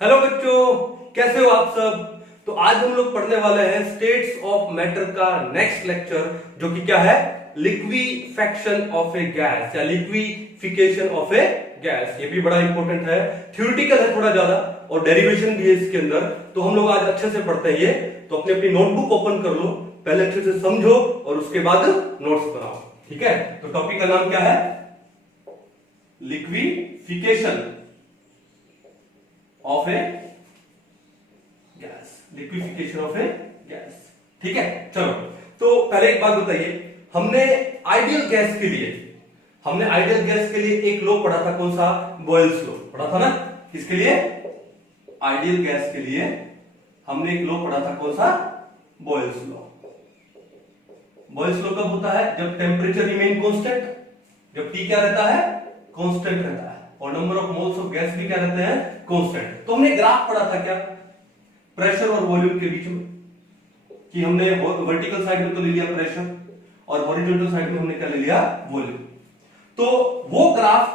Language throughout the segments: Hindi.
हेलो बच्चों, कैसे हो आप सब। तो आज हम लोग पढ़ने वाले हैं स्टेट्स ऑफ मैटर का नेक्स्ट लेक्चर, जो कि क्या है, लिक्विफेक्शन ऑफ ए गैस या लिक्विफिकेशन ऑफ ए गैस। ये भी बड़ा इंपॉर्टेंट है, थ्योरेटिकल है थोड़ा ज्यादा और डेरिवेशन भी है इसके अंदर। तो हम लोग आज अच्छे से पढ़ते हैं ये। तो अपनी अपनी नोटबुक ओपन कर लो, पहले अच्छे से समझो और उसके बाद नोट्स बनाओ, ठीक है। तो टॉपिक का नाम क्या है, liquefaction of a gas, liquefaction of a gas, ठीक है। चलो, तो पहले एक बात बताइए, हमने आइडियल गैस के लिए एक लॉ पढ़ा था, कौन सा, बॉयल्स लॉ पढ़ा था ना। किसके लिए, आइडियल गैस के लिए हमने एक लॉ पढ़ा था, कौन सा, बॉयल्स लॉ। बॉयल्स लॉ कब होता है, जब टेम्परेचर रिमेन कांस्टेंट, जब टी क्या रहता है, कांस्टेंट रहता है, और number of moles of gas भी क्या रहते हैं, कांस्टेंट। तो हमने ग्राफ पढ़ा था क्या, प्रेशर और वॉल्यूम के बीच में, कि हमने वर्टिकल साइड में तो ले लिया प्रेशर और हॉरिजॉन्टल साइड में हमने क्या ले लिया, वॉल्यूम। तो वो ग्राफ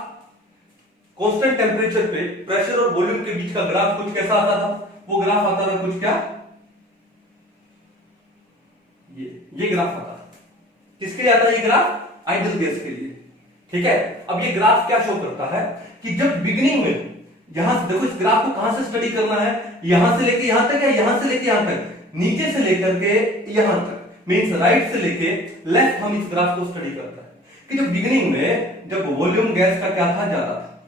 कांस्टेंट टेम्परेचर पे प्रेशर और वॉल्यूम के बीच का ग्राफ कुछ कैसा आता था, वो ग्राफ आता था कुछ क्या, ये ग्राफ आता था। किसके लिए आता है ये ग्राफ, आइडियल गैस के लिए, ठीक है। अब ये ग्राफ क्या शो करता है कि जब बिगिनिंग में, यहां से देखो, इस ग्राफ को कहां से स्टडी करना है, यहां से लेके यहां तक, या यहां से लेके यहां तक, नीचे से लेकर के यहां तक, मींस राइट से लेके लेफ्ट, हम इस ग्राफ को स्टडी करते हैं कि जब बिगिनिंग में, जब वॉल्यूम गैस का क्या था, ज्यादा था।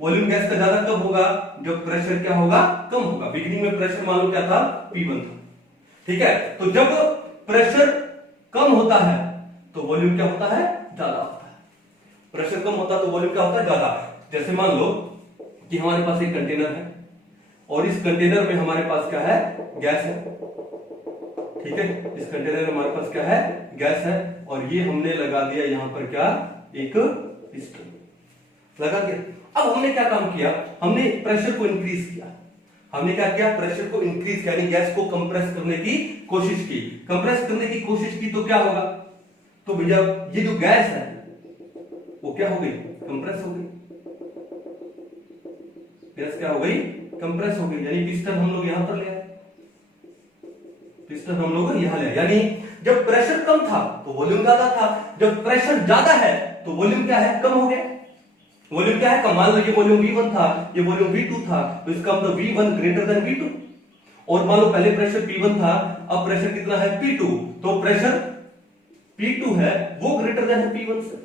वॉल्यूम गैस का ज्यादा कब होगा, जब प्रेशर क्या होगा, कम होगा। बिगिनिंग में प्रेशर मान लो क्या था, P1 था, ठीक है। तो जब प्रेशर कम होता है तो वॉल्यूम क्या होता है, ज्यादा होता है। प्रेशर कम होता है तो वॉल्यूम क्या होता है, ज्यादा। जैसे मान लो कि हमारे पास एक कंटेनर है और इस कंटेनर में हमारे पास क्या है, गैस है, ठीक है। इस कंटेनर में हमारे पास क्या है, गैस है, और ये हमने लगा दिया यहां पर क्या, एक पिस्टन लगा दिया। अब हमने क्या काम किया, हमने प्रेशर को इंक्रीज किया। हमने क्या किया, प्रेशर को इंक्रीज, यानी गैस को कंप्रेस करने की कोशिश की। कंप्रेस करने की कोशिश की तो क्या होगा, तो भैया ये जो गैस है वो क्या हो गई, कंप्रेस हो गई। गैस क्या हो गई, कंप्रेस हो गई, यानी पिस्टन हम लोग यहां पर ले आए, पिस्टन हम लोग यहां ले आए। यानी जब प्रेशर कम था तो वॉल्यूम ज्यादा था, जब प्रेशर ज्यादा है तो वॉल्यूम क्या है, कम हो गया। वॉल्यूम क्या है, कम। मान लो ये वॉल्यूम V1 था, ये वॉल्यूम V2 था, तो इसका मतलब V1 ग्रेटर देन V2। और मान लो पहले प्रेशर P1 था, अब प्रेशर कितना है, P2, तो प्रेशर P2 है वो ग्रेटर देन है P1 से।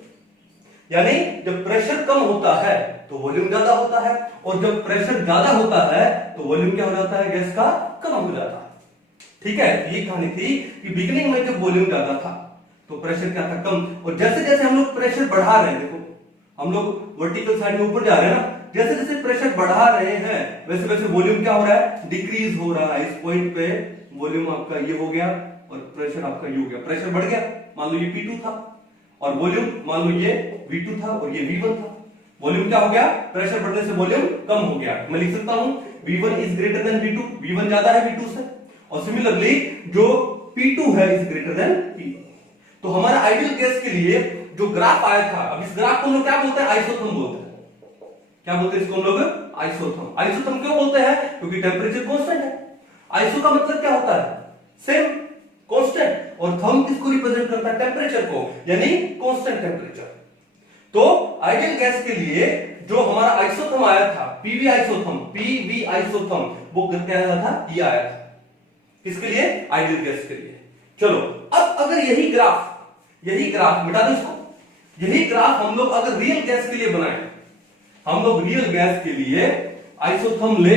यानी जब प्रेशर कम होता है तो वॉल्यूम ज्यादा होता है, और जब प्रेशर ज्यादा होता है तो वॉल्यूम क्या हो जाता है, गैस का कम हो जाता है, ठीक है। ये कहानी थी कि बिगिनिंग में जब वॉल्यूम ज्यादा था तो प्रेशर क्या था, कम। और जैसे जैसे हम लोग प्रेशर बढ़ा रहे हैं, देखो हम लोग वर्टिकल साइड में ऊपर जा रहे हैं ना, जैसे जैसे प्रेशर बढ़ा रहे हैं वैसे वैसे वॉल्यूम क्या हो रहा है, डिक्रीज हो रहा है। इस पॉइंट पे वॉल्यूम आपका ये हो गया और प्रेशर आपका ये हो गया, प्रेशर बढ़ गया। मान लो ये P2 था और वॉल्यूम मान लो ये V2 था और ये V1 था। वॉल्यूम क्या हो गया, प्रेशर बढ़ने से वॉल्यूम कम हो गया। मैं लिख सकता हूं V1 is greater than V2, V1 ज्यादा है V2 से, और सिमिलरली जो P2 है इज ग्रेटर देन P1। तो हमारा आइडियल गैस के लिए जो ग्राफ आया था, अब इस ग्राफ को हम लोग क्या बोलते हैं, आइसोथर्म बोलते हैं। क्या बोलते हैं इसको हम लोग, आइसोथर्म। आइसोथर्म क्यों बोलते हैं, क्योंकि टेम्परेचर कांस्टेंट है। आइसो का मतलब क्या होता है, सेम, कांस्टेंट, और थर्म किसको रिप्रेजेंट करता है, टेम्परेचर को, यानी कांस्टेंट टेम्परेचर। तो आइडियल गैस के लिए जो हमारा आइसोथर्म आया था, पीवी आइसोथर्म, वो क्या आया था, ये आया था। किसके लिए, आइडियल गैस के लिए। चलो, अब अगर यही ग्राफ मिटा दो इसको, यही ग्राफ हम लोग अगर रियल गैस के लिए बनाए, हम लोग रियल गैस के लिए आइसोथर्म ले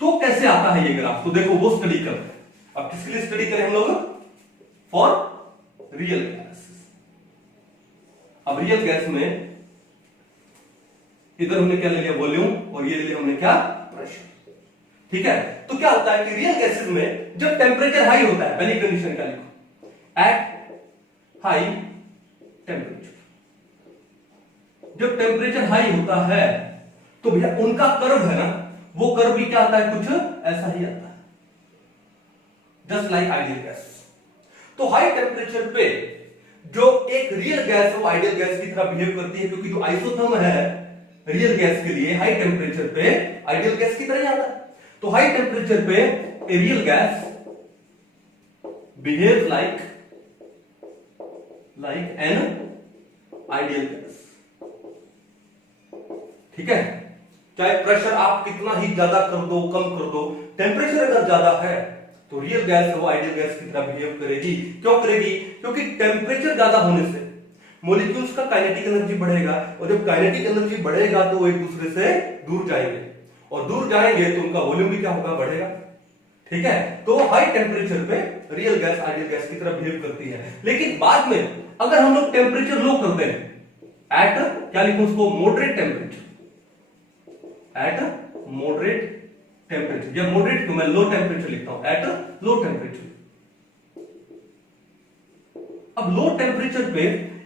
तो कैसे आता है ये ग्राफ, तो देखो वो स्टडी करते हैं। अब किसके लिए स्टडी करें हम लोग, फॉर रियल गैस। अब रियल गैस में इधर हमने क्या ले लिया, वॉल्यूम, और ये ले लिया हमने क्या, प्रेशर, ठीक है। तो क्या होता है कि रियल गैसेस में जब टेम्परेचर हाई होता है, पहली कंडीशन क्या लिखो, एट हाई टेम्परेचर, जब टेम्परेचर हाई होता है तो भैया उनका कर्व है ना, वो कर्व भी क्या आता है, कुछ ऐसा ही आता है, जस्ट लाइक आइडियल गैस। तो हाई टेम्परेचर पे जो एक रियल गैस है वो आइडियल गैस की तरह बिहेव करती है, क्योंकि जो आइसोथर्म है रियल गैस के लिए हाई टेम्परेचर पे आइडियल गैस की तरह ही आता है। तो हाई टेम्परेचर पे a real gas behave like an ideal gas. ठीक है, चाहे प्रेशर आप कितना ही ज्यादा कर दो, कम कर दो, टेम्परेचर अगर ज्यादा है तो रियल गैस है वो आइडियल गैस की तरह बिहेव करेगी। क्यों करेगी? क्योंकि टेम्परेचर ज्यादा होने से मॉलिक्यूल्स का काइनेटिक एनर्जी बढ़ेगा, और जब काइनेटिक एनर्जी बढ़ेगा तो वो एक दूसरे से दूर जाएंगे, और दूर जाएंगे तो उनका वॉल्यूम भी क्या होगा? बढ़ेगा। ठीक है, तो हाई टेम्परेचर पे रियल गैस आइडियल गैस की तरह बिहेव करती है। लेकिन बाद में अगर हम लोग टेम्परेचर लो करते हैं, एट क्या लिखूं उसको? Moderate temperature, eight moderate temperature, या मॉडरेट को मैं लो टेम्परेचर लिखता हूं, एट लो टेम्परेचर। अब लो टेम्परेचर पे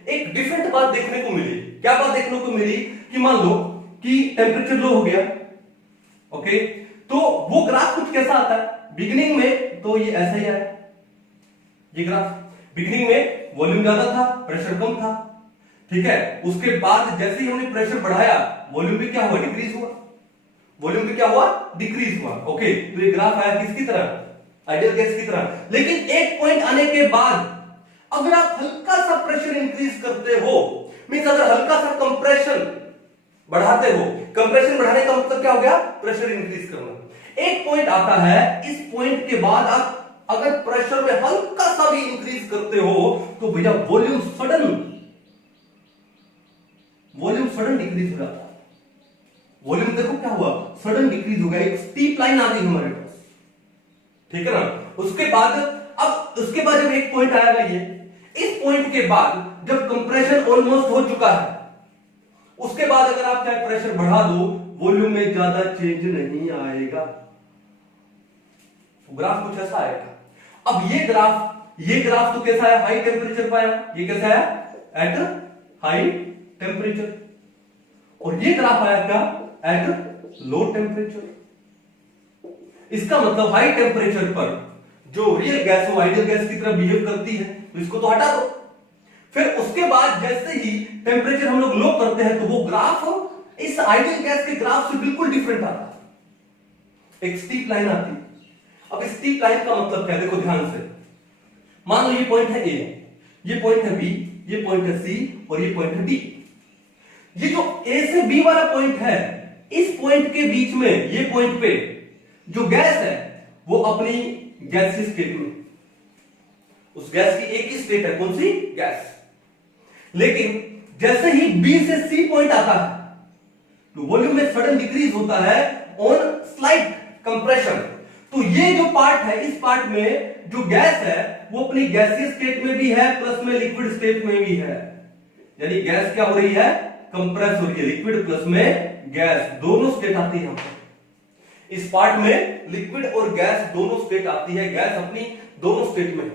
एक डिफरेंट बात देखने को मिली। क्या बात देखने को मिली? कि मान लो कि टेम्परेचर लो हो गया, ओके, तो वो ग्राफ कुछ कैसा आता है? बिगिनिंग में तो ये ऐसा ही आया, ये ग्राफ बिगिनिंग में वॉल्यूम ज्यादा था, प्रेशर कम था। ठीक है, उसके बाद जैसे ही हमने प्रेशर बढ़ाया, वॉल्यूम भी क्या हुआ? डिक्रीज हुआ, वॉल्यूम भी क्या हुआ? डिक्रीज हुआ। ओके, तो ये ग्राफ आया किसकी तरह? आइडियल गैस की तरह। लेकिन एक पॉइंट आने के बाद अगर आप हल्का सा प्रेशर इंक्रीज करते हो, मींस अगर हल्का सा कंप्रेशन बढ़ाते हो, कंप्रेशन बढ़ाने का मतलब क्या हो गया? प्रेशर इंक्रीज करना। एक पॉइंट आता है, इस पॉइंट के बाद आप अगर प्रेशर में हल्का सा भी इंक्रीज करते हो तो भैया वॉल्यूम सडन डिक्रीज हो जाता है। वॉल्यूम देखो क्या हुआ? सडन डिक्रीज हो गया, एक स्टीप लाइन आ गई हमारे पास। ठीक है ना? उसके बाद जब एक पॉइंट आएगा, ये इस पॉइंट के बाद जब कंप्रेशन ऑलमोस्ट हो चुका है, उसके बाद अगर आप चाहे प्रेशर बढ़ा दो, वॉल्यूम में ज्यादा चेंज नहीं आएगा। तो ग्राफ कुछ ऐसा आएगा। अब ये ग्राफ तो कैसा है? हाई टेम्परेचर पाया। ये कैसा है? At high temperature. और ये ग्राफ आया क्या? At low temperature. इसका मतलब हाई टेम्परेचर पर जो रियल गैस है वो आइडियल गैस की तरह बिहेव करती है, तो इसको तो हटा दो। फिर उसके बाद जैसे ही टेम्परेचर हम लोग लो करते हैं तो वो ग्राफ इस आइडियल गैस के ग्राफ से बिल्कुल डिफरेंट आता है, एक स्टीप लाइन आती है। अब स्टीप लाइन का मतलब क्या? देखो ध्यान से, मान लो ये पॉइंट है ए, ये पॉइंट है बी, ये पॉइंट है सी, और ये पॉइंट है डी। ये जो ए से बी वाला पॉइंट है, इस पॉइंट के बीच में ये पॉइंट पे जो गैस है वो अपनी गैसीय स्टेट में, उस गैस की एक ही स्टेट है, कौन सी? गैस। लेकिन जैसे ही बी से सी पॉइंट आता है तो वॉल्यूम में सडन डिक्रीज होता है ऑन स्लाइट कंप्रेशन। तो ये जो पार्ट है, इस पार्ट में जो गैस है वो अपनी गैसीय स्टेट में भी है, प्लस में लिक्विड स्टेट में भी है। यानी गैस क्या हो रही है? कंप्रेस हो रही है। लिक्विड प्लस में गैस, दोनों स्टेट आती है। इस पार्ट में लिक्विड और गैस दोनों स्टेट आती है, गैस अपनी दोनों स्टेट में है।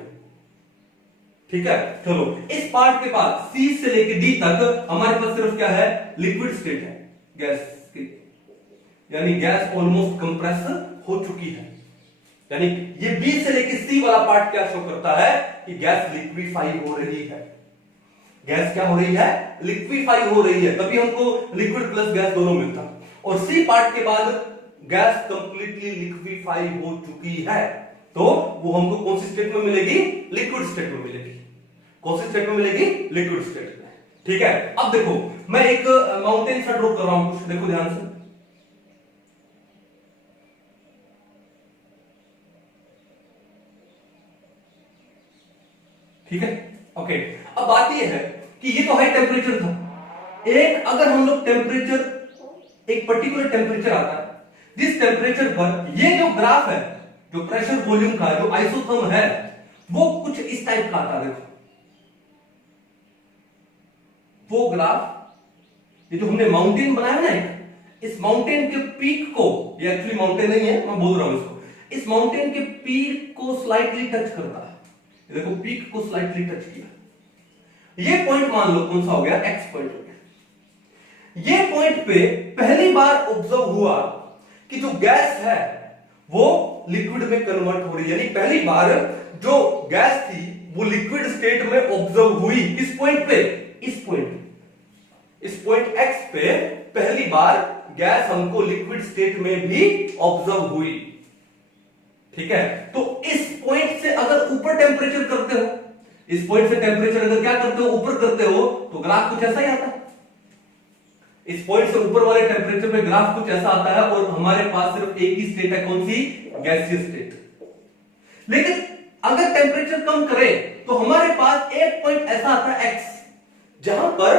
ठीक है, चलो इस पार्ट के बाद सी से लेकर डी तक हमारे पास सिर्फ क्या है? लिक्विड स्टेट है गैस की, यानी गैस ऑलमोस्ट कंप्रेस हो चुकी है। यानी ये बी से लेकर सी वाला पार्ट क्या शो करता है? कि गैस लिक्विफाई हो रही है। गैस क्या हो रही है? लिक्विफाई हो रही है, तभी हमको लिक्विड प्लस गैस दोनों मिलता है। और सी पार्ट के बाद गैस कंप्लीटली लिक्विफाई हो चुकी है, तो वो हमको कौन सी स्टेट में मिलेगी? लिक्विड स्टेट में मिलेगी। कौन सी स्टेट में मिलेगी? लिक्विड स्टेट में। ठीक है, अब देखो मैं एक माउंटेन सा ड्रॉ कर रहा हूं, कुछ देखो ध्यान से। ठीक है, ओके। अब बात यह है कि ये तो हाई टेम्परेचर था। एक अगर हम लोग टेम्परेचर, एक पर्टिकुलर टेम्परेचर आता है, जिस टेम्परेचर पर ये जो ग्राफ है, जो प्रेशर वॉल्यूम का जो आइसोथर्म है, वो कुछ इस टाइप का आता है। देखो वो ग्राफ, ये जो हमने माउंटेन बनाया ना, इस माउंटेन के पीक को, ये एक्चुअली माउंटेन नहीं है, मैं बोल रहा हूं इसको, इस माउंटेन के पीक को स्लाइटली टच करता है। देखो पीक को स्लाइटली टच किया, ये पॉइंट मान लो कौन सा हो गया? एक्स पॉइंट हो गया। ये पॉइंट पे पहली बार ऑब्जर्व हुआ कि जो गैस है वो लिक्विड में कन्वर्ट हो रही है। यानी पहली बार जो गैस थी वो लिक्विड स्टेट में ऑब्जर्व हुई। किस पॉइंट पे? इस पॉइंट एक्स पे पहली बार गैस हमको लिक्विड स्टेट में भी ऑब्जर्व हुई। ठीक है, तो इस पॉइंट से अगर ऊपर टेम्परेचर करते हो, इस पॉइंट से टेम्परेचर अगर क्या करते हो, ऊपर करते हो, तो ग्राफ कुछ ऐसा ही आता है। इस पॉइंट से ऊपर वाले टेम्परेचर पे ग्राफ कुछ ऐसा आता है, और हमारे पास सिर्फ एक ही स्टेट है, कौन सी, गैसियस स्टेट। लेकिन अगर टेम्परेचर कम करें तो हमारे पास एक पॉइंट ऐसा आता है एक्स, जहां पर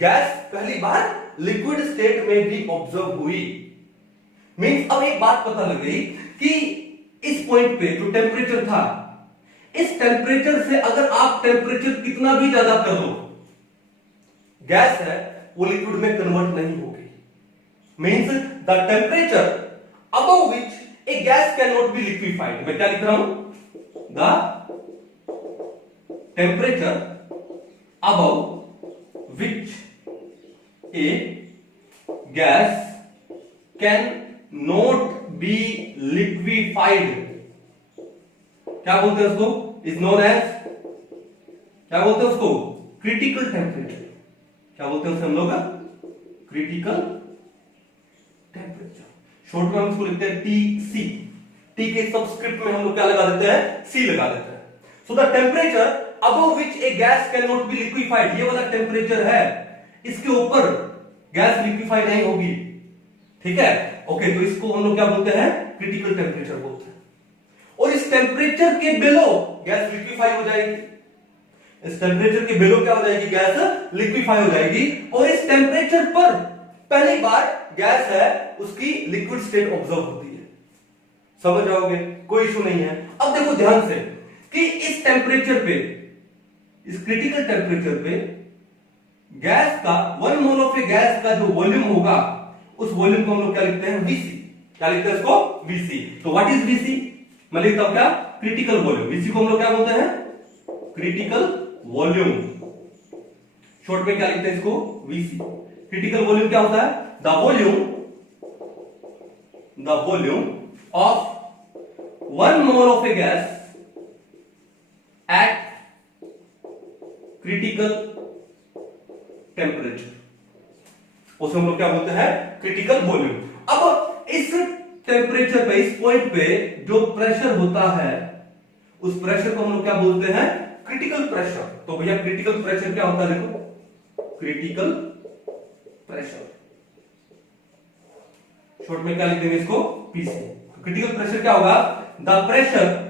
गैस पहली बार लिक्विड स्टेट में भी ऑब्जर्व हुई। मींस अब एक बात पता लग गई कि इस पॉइंट पे जो टेम्परेचर था, इस टेम्परेचर से अगर आप टेम्परेचर कितना भी ज्यादा कर दो, गैस है वो लिक्विड में कन्वर्ट नहीं होगी। Means the temperature above which A gas can not be liquefied. मैं क्या लिख रहा हूं, the temperature above which A gas can not be liquefied, क्या बोलते हैं उसको, इज नोन एज, क्या बोलते हैं उसको, क्रिटिकल टेम्परेचर। क्या बोलते हैं उसे हम लोग, क्रिटिकल टेम्परेचर। शॉर्ट में हम इसको लिखते हैं टीसी। टी के सबस्क्रिप्ट में हम लोग क्या लगा देते हैं, सी लगा देते हैं। So the temperature above which A gas can not be liquefied, ये वाला टेम्परेचर है, इसके ऊपर गैस लिक्विफाई नहीं होगी। ठीक है, ओके, तो इसको हम लोग क्या बोलते हैं, क्रिटिकल टेम्परेचर बोलते हैं। और इस टेम्परेचर के बिलो गैस लिक्विफाई हो जाएगी। इस टेम्परेचर के बिलो क्या हो जाएगी, गैस लिक्विफाई हो जाएगी। और इस टेम्परेचर पर पहली बार गैस है उसकी लिक्विड स्टेट ऑब्जर्व होती है। समझ जाओगे, कोई इशू नहीं है। अब देखो ध्यान से कि इस टेम्परेचर पे, इस क्रिटिकल टेम्परेचर पे गैस का 1 मोल ऑफ ए गैस का जो वॉल्यूम होगा, उस वॉल्यूम को हम लोग क्या लिखते हैं, वीसी। क्या लिखते हैं इसको, वीसी। तो व्हाट इज वीसी, मैं लिखता हूं क्या, क्रिटिकल वॉल्यूम। वीसी को हम लोग क्या बोलते हैं, क्रिटिकल वॉल्यूम। शॉर्ट में क्या लिखते हैं इसको, वीसी। क्रिटिकल वॉल्यूम क्या होता है, the volume of 1 mole of a gas at critical temperature, उसे हम लोग क्या बोलते हैं, क्रिटिकल वॉल्यूम। अब इस टेम्परेचर पे, इस पॉइंट पे जो प्रेशर होता है, उस प्रेशर को हम लोग क्या बोलते हैं, क्रिटिकल प्रेशर। तो भैया क्रिटिकल प्रेशर क्या होता है, देखो, क्रिटिकल प्रेशर। शॉर्ट में क्या लिख देंगे इसको, पीसी। क्रिटिकल प्रेशर क्या होगा, the pressure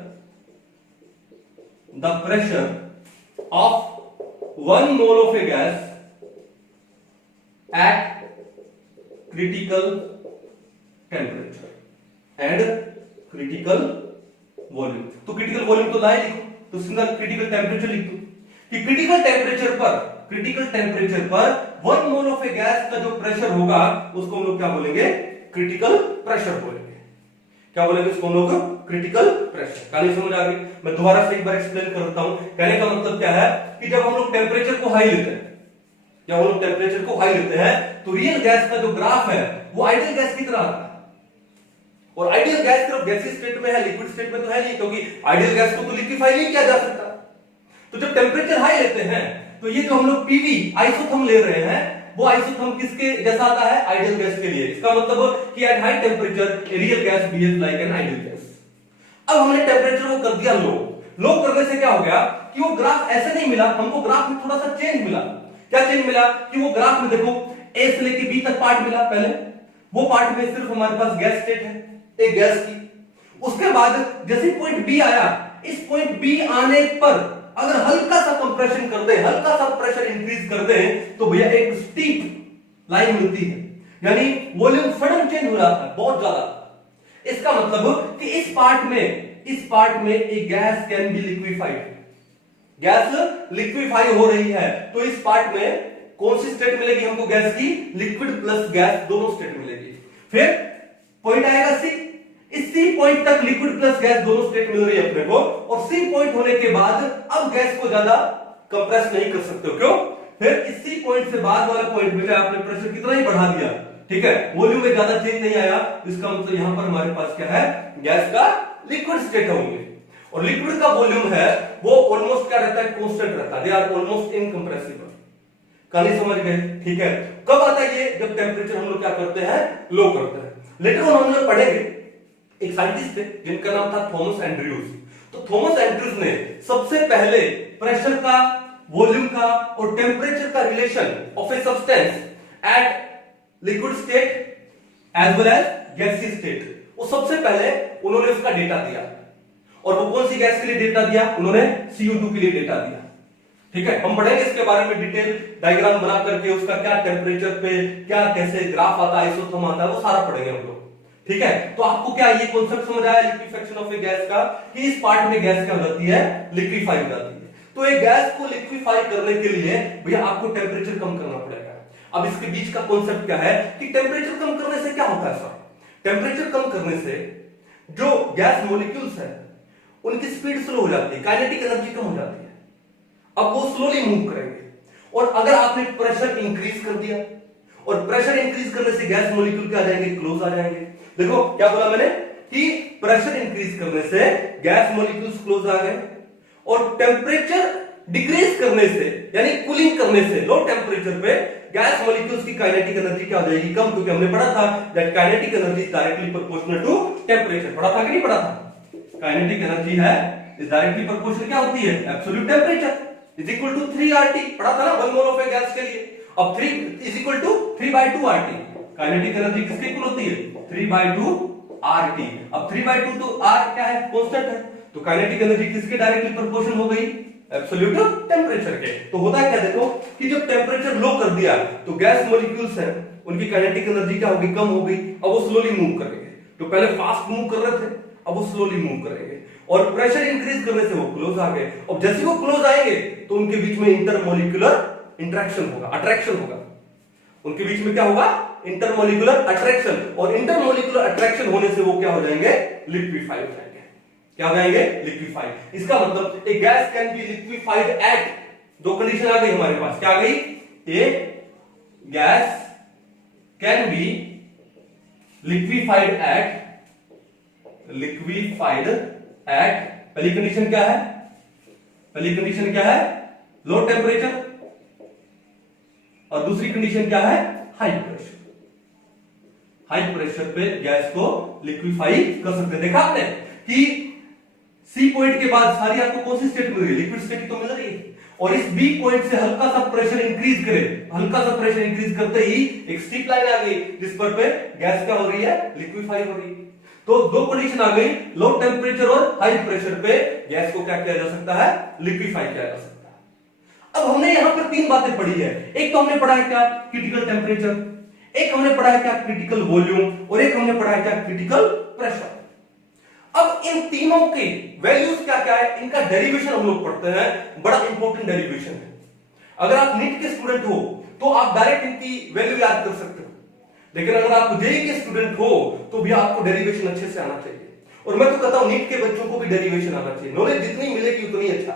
of 1 mole of a gas at critical temperature and critical volume. तो क्रिटिकल वॉल्यूम तो लाए लिखो, तो सिंगल क्रिटिकल टेम्परेचर लिख दो कि क्रिटिकल टेम्परेचर पर 1 मोल ऑफ ए गैस का जो प्रेशर होगा, उसको हम लोग क्या बोलेंगे, क्रिटिकल प्रेशर बोलेंगे। क्या बोलेंगे इसको हम लोग, क्रिटिकल प्रेशर। कहानी समझ आ गई? मैं दोबारा से एक बार एक्सप्लेन करता हूं। कहने का मतलब क्या है कि जब हम लोग टेम्परेचर को हाई लेते हैं, जब हम लोग टेम्परेचर को हाई लेते हैं, तो रियल गैस का जो ग्राफ है वो आइडियल गैस की तरह आता है। और आइडियल गैस सिर्फ गैसीय स्टेट में है, लिक्विड स्टेट में तो है नहीं, क्योंकि आइडियल गैस को तो लिक्विफाई नहीं किया जा सकता। तो जब टेम्परेचर हाई लेते हैं, तो ये जो हम लोग पीवी आइसोथर्म ले रहे हैं, वो आइसोथर्म किसके जैसा आता है, आइडियल गैस के लिए। इसका मतलब कि at high temperature real gas behaves like an ideal gas. अब हमने टेम्परेचर को कर दिया लो करने से क्या हो गया कि वो ग्राफ ऐसे नहीं मिला हमको, ग्राफ में थोड़ा सा चेंज मिला। क्या चेंज मिला कि वो ग्राफ में देखो ए से लेके बी तक पार्ट मिला। पहले वो पार्ट में सिर्फ हमारे पास गैस स्टेट है, एक गैस की। उसके बाद जैसे पॉइंट बी आया, इस पॉइंट बी आने पर अगर हल्का सा कंप्रेशन कर दे, हल्का सा प्रेशर इंक्रीज कर दे, तो भैया एक स्टीप लाइन मिलती है, यानी वॉल्यूम सडन चेंज हो जाता है बहुत ज्यादा। इसका मतलब कि इस पार्ट में एक gas can be liquefied, gas liquefy हो रही है, तो इस पार्ट में कौन सी स्टेट मिलेगी हमको, गैस की, लिक्विड प्लस गैस दोनों स्टेट मिलेगी। फिर पॉइंट आएगा सी, इस सी पॉइंट तक लिक्विड प्लस गैस दोनों स्टेट मिल रही है अपने को, और सी पॉइंट होने के बाद अब गैस को ज्यादा कंप्रेस नहीं कर सकते हो, क्यों? फिर इस सी पॉइंट से बाद वाला पॉइंट में आपने प्रेशर कितना ही बढ़ा दिया, ठीक है, वॉल्यूम में ज्यादा चेंज नहीं आया, इसका मतलब यहां पर हमारे पास क्या है, गैस का लिक्विड स्टेट होंगे। और लिक्विड का वॉल्यूम है वो ऑलमोस्ट क्या रहता है, कांस्टेंट रहता है, दे आर ऑलमोस्ट इनकंप्रेसिबल। कहानी समझ गए? ठीक है। कब आता है ये? जब टेम्परेचर हम लोग क्या करते हैं, लो करते हैं। लेटर ऑन हम लोग पढ़ेंगे एक साइंटिस्ट थे जिनका नाम था थॉमस एंड्रयूज। तो थॉमस एंड्रयूज ने सबसे पहले प्रेशर का, वॉल्यूम का और टेम्परेचर का relation of a substance at liquid state as well as gaseous state, वो सबसे पहले उन्होंने उसका डेटा दिया। और वो कौन सी गैस के लिए डेटा दिया? उन्होंने CO2 के लिए डेटा दिया। ठीक है, हम पढ़ेंगे इसके बारे में डिटेल डायग्राम बना करके, उसका क्या टेम्परेचर पे क्या कैसे ग्राफ आता है, आइसोथर्म आता है, वो सारा पढ़ेंगे हम लोग। ठीक है, तो आपको क्या ये कॉन्सेप्ट समझ आया लिक्विफिकेशन ऑफ ए गैस का, कि इस पार्ट में गैस क्या हो जाती है, लिक्विफाई हो जाती है। तो एक गैस को लिक्विफाई करने के लिए भैया आपको टेम्परेचर कम करना पड़ेगा। अब इसके बीच का कॉन्सेप्ट क्या है कि टेम्परेचर कम करने से क्या होता है सर? टेम्परेचर कम करने से जो गैस मॉलिक्यूल्स है उनकी स्पीड स्लो हो जाती है, काइनेटिक एनर्जी कम हो जाती है। अब वो स्लोली मूव करेंगे। और अगर आपने प्रेशर इंक्रीज कर दिया, और प्रेशर इंक्रीज करने से गैस मॉलिक्यूल क्या आ जाएंगे, क्लोज आ जाएंगे। देखो क्या बोला मैंने कि प्रेशर इंक्रीज करने से गैस मॉलिक्यूल्स क्लोज आ गए, और टेम्परेचर डिक्रीज करने से यानी कूलिंग करने से लो टेम्परेचर पे गैस मॉलिक्यूल्स की काइनेटिक एनर्जी क्या हो जाएगी, कम। क्योंकि हमने पढ़ा था that kinetic energy is directly proportional to temperature. पढ़ा था कि नहीं पढ़ा था? काइनेटिक एनर्जी है इज डायरेक्टली प्रोपोर्शनल क्या होती है, absolute temperature is equal to 3RT। पढ़ा था ना 1 मोल ऑफ ए गैस के लिए। अब 3 is equal to 3/2RT। Kinetic energy किसके इक्वल होती है, 3/2RT। अब 3/2 तो R क्या है, कांस्टेंट है, तो काइनेटिक एनर्जी किसके डायरेक्टली प्रोपोर्शनल हो गई, एब्सोल्यूट टेम्परेचर के। तो होता है क्या, देखो कि जब टेम्परेचर लो कर दिया तो गैस मॉलिक्यूल्स हैं उनकी काइनेटिक एनर्जी क्या होगी, कम हो गई। अब वो स्लोली मूव करेंगे। तो पहले फास्ट मूव कर रहे थे, अब वो स्लोली मूव करेंगे। और प्रेशर इंक्रीज करने से वो क्लोज आ गए। और जैसे वो क्लोज आएंगे तो उनके बीच में इंटरमोलिकुलर इंटरेक्शन होगा, अट्रैक्शन होगा। उनके बीच में क्या होगा, इंटरमोलिकुलर अट्रैक्शन। और इंटरमोलिकुलर अट्रैक्शन होने से वो क्या हो जाएंगे, लिक्विफाई हो जाएंगे। क्या हो जाएंगे, लिक्विफाई। इसका मतलब a gas can be liquefied at, दो कंडीशन आ गई हमारे पास। क्या आ गई, a gas can be liquefied at, पहली कंडीशन क्या है, पहली कंडीशन क्या है, लो टेम्परेचर। और दूसरी कंडीशन क्या है, हाई प्रेशर। हाई प्रेशर पे गैस को लिक्विफाई कर सकते हैं। देखा आपने कि सी पॉइंट के बाद सारी आपको कौन सी स्टेट मिल रही है, लिक्विड स्टेट तो मिल रही है। और इस बी पॉइंट से हल्का सा प्रेशर इंक्रीज करे, हल्का सा प्रेशर इंक्रीज करते ही एक स्ट्रिप लाइन आ गई जिस पर पे गैस क्या हो रही है, लिक्विफाई हो रही है। तो दो कंडीशन आ गई, लो टेम्परेचर और हाई प्रेशर पे गैस को क्या किया जा सकता है, लिक्विफाई किया जा सकता है। अब हमने यहां पर तीन बातें पढ़ी है। एक तो हमने पढ़ा है क्या, क्रिटिकल टेम्परेचर, एक हमने पढ़ा है क्या, क्रिटिकल वॉल्यूम, और एक हमने पढ़ा है क्या, क्रिटिकल प्रेशर। अब इन तीनों के वैल्यूज क्या क्या है, इनका डेरिवेशन हम लोग पढ़ते हैं, बड़ा इंपॉर्टेंट डेरिवेशन है। अगर आप नीट के स्टूडेंट हो तो आप डायरेक्ट इनकी वैल्यू याद कर सकते हो, लेकिन अगर आप जेईई के स्टूडेंट हो तो भी आपको डेरिवेशन अच्छे से आना चाहिए। और मैं तो कहता हूं नीट के बच्चों को भी डेरिवेशन आना चाहिए, नॉलेज जितनी मिलेगी उतनी अच्छा।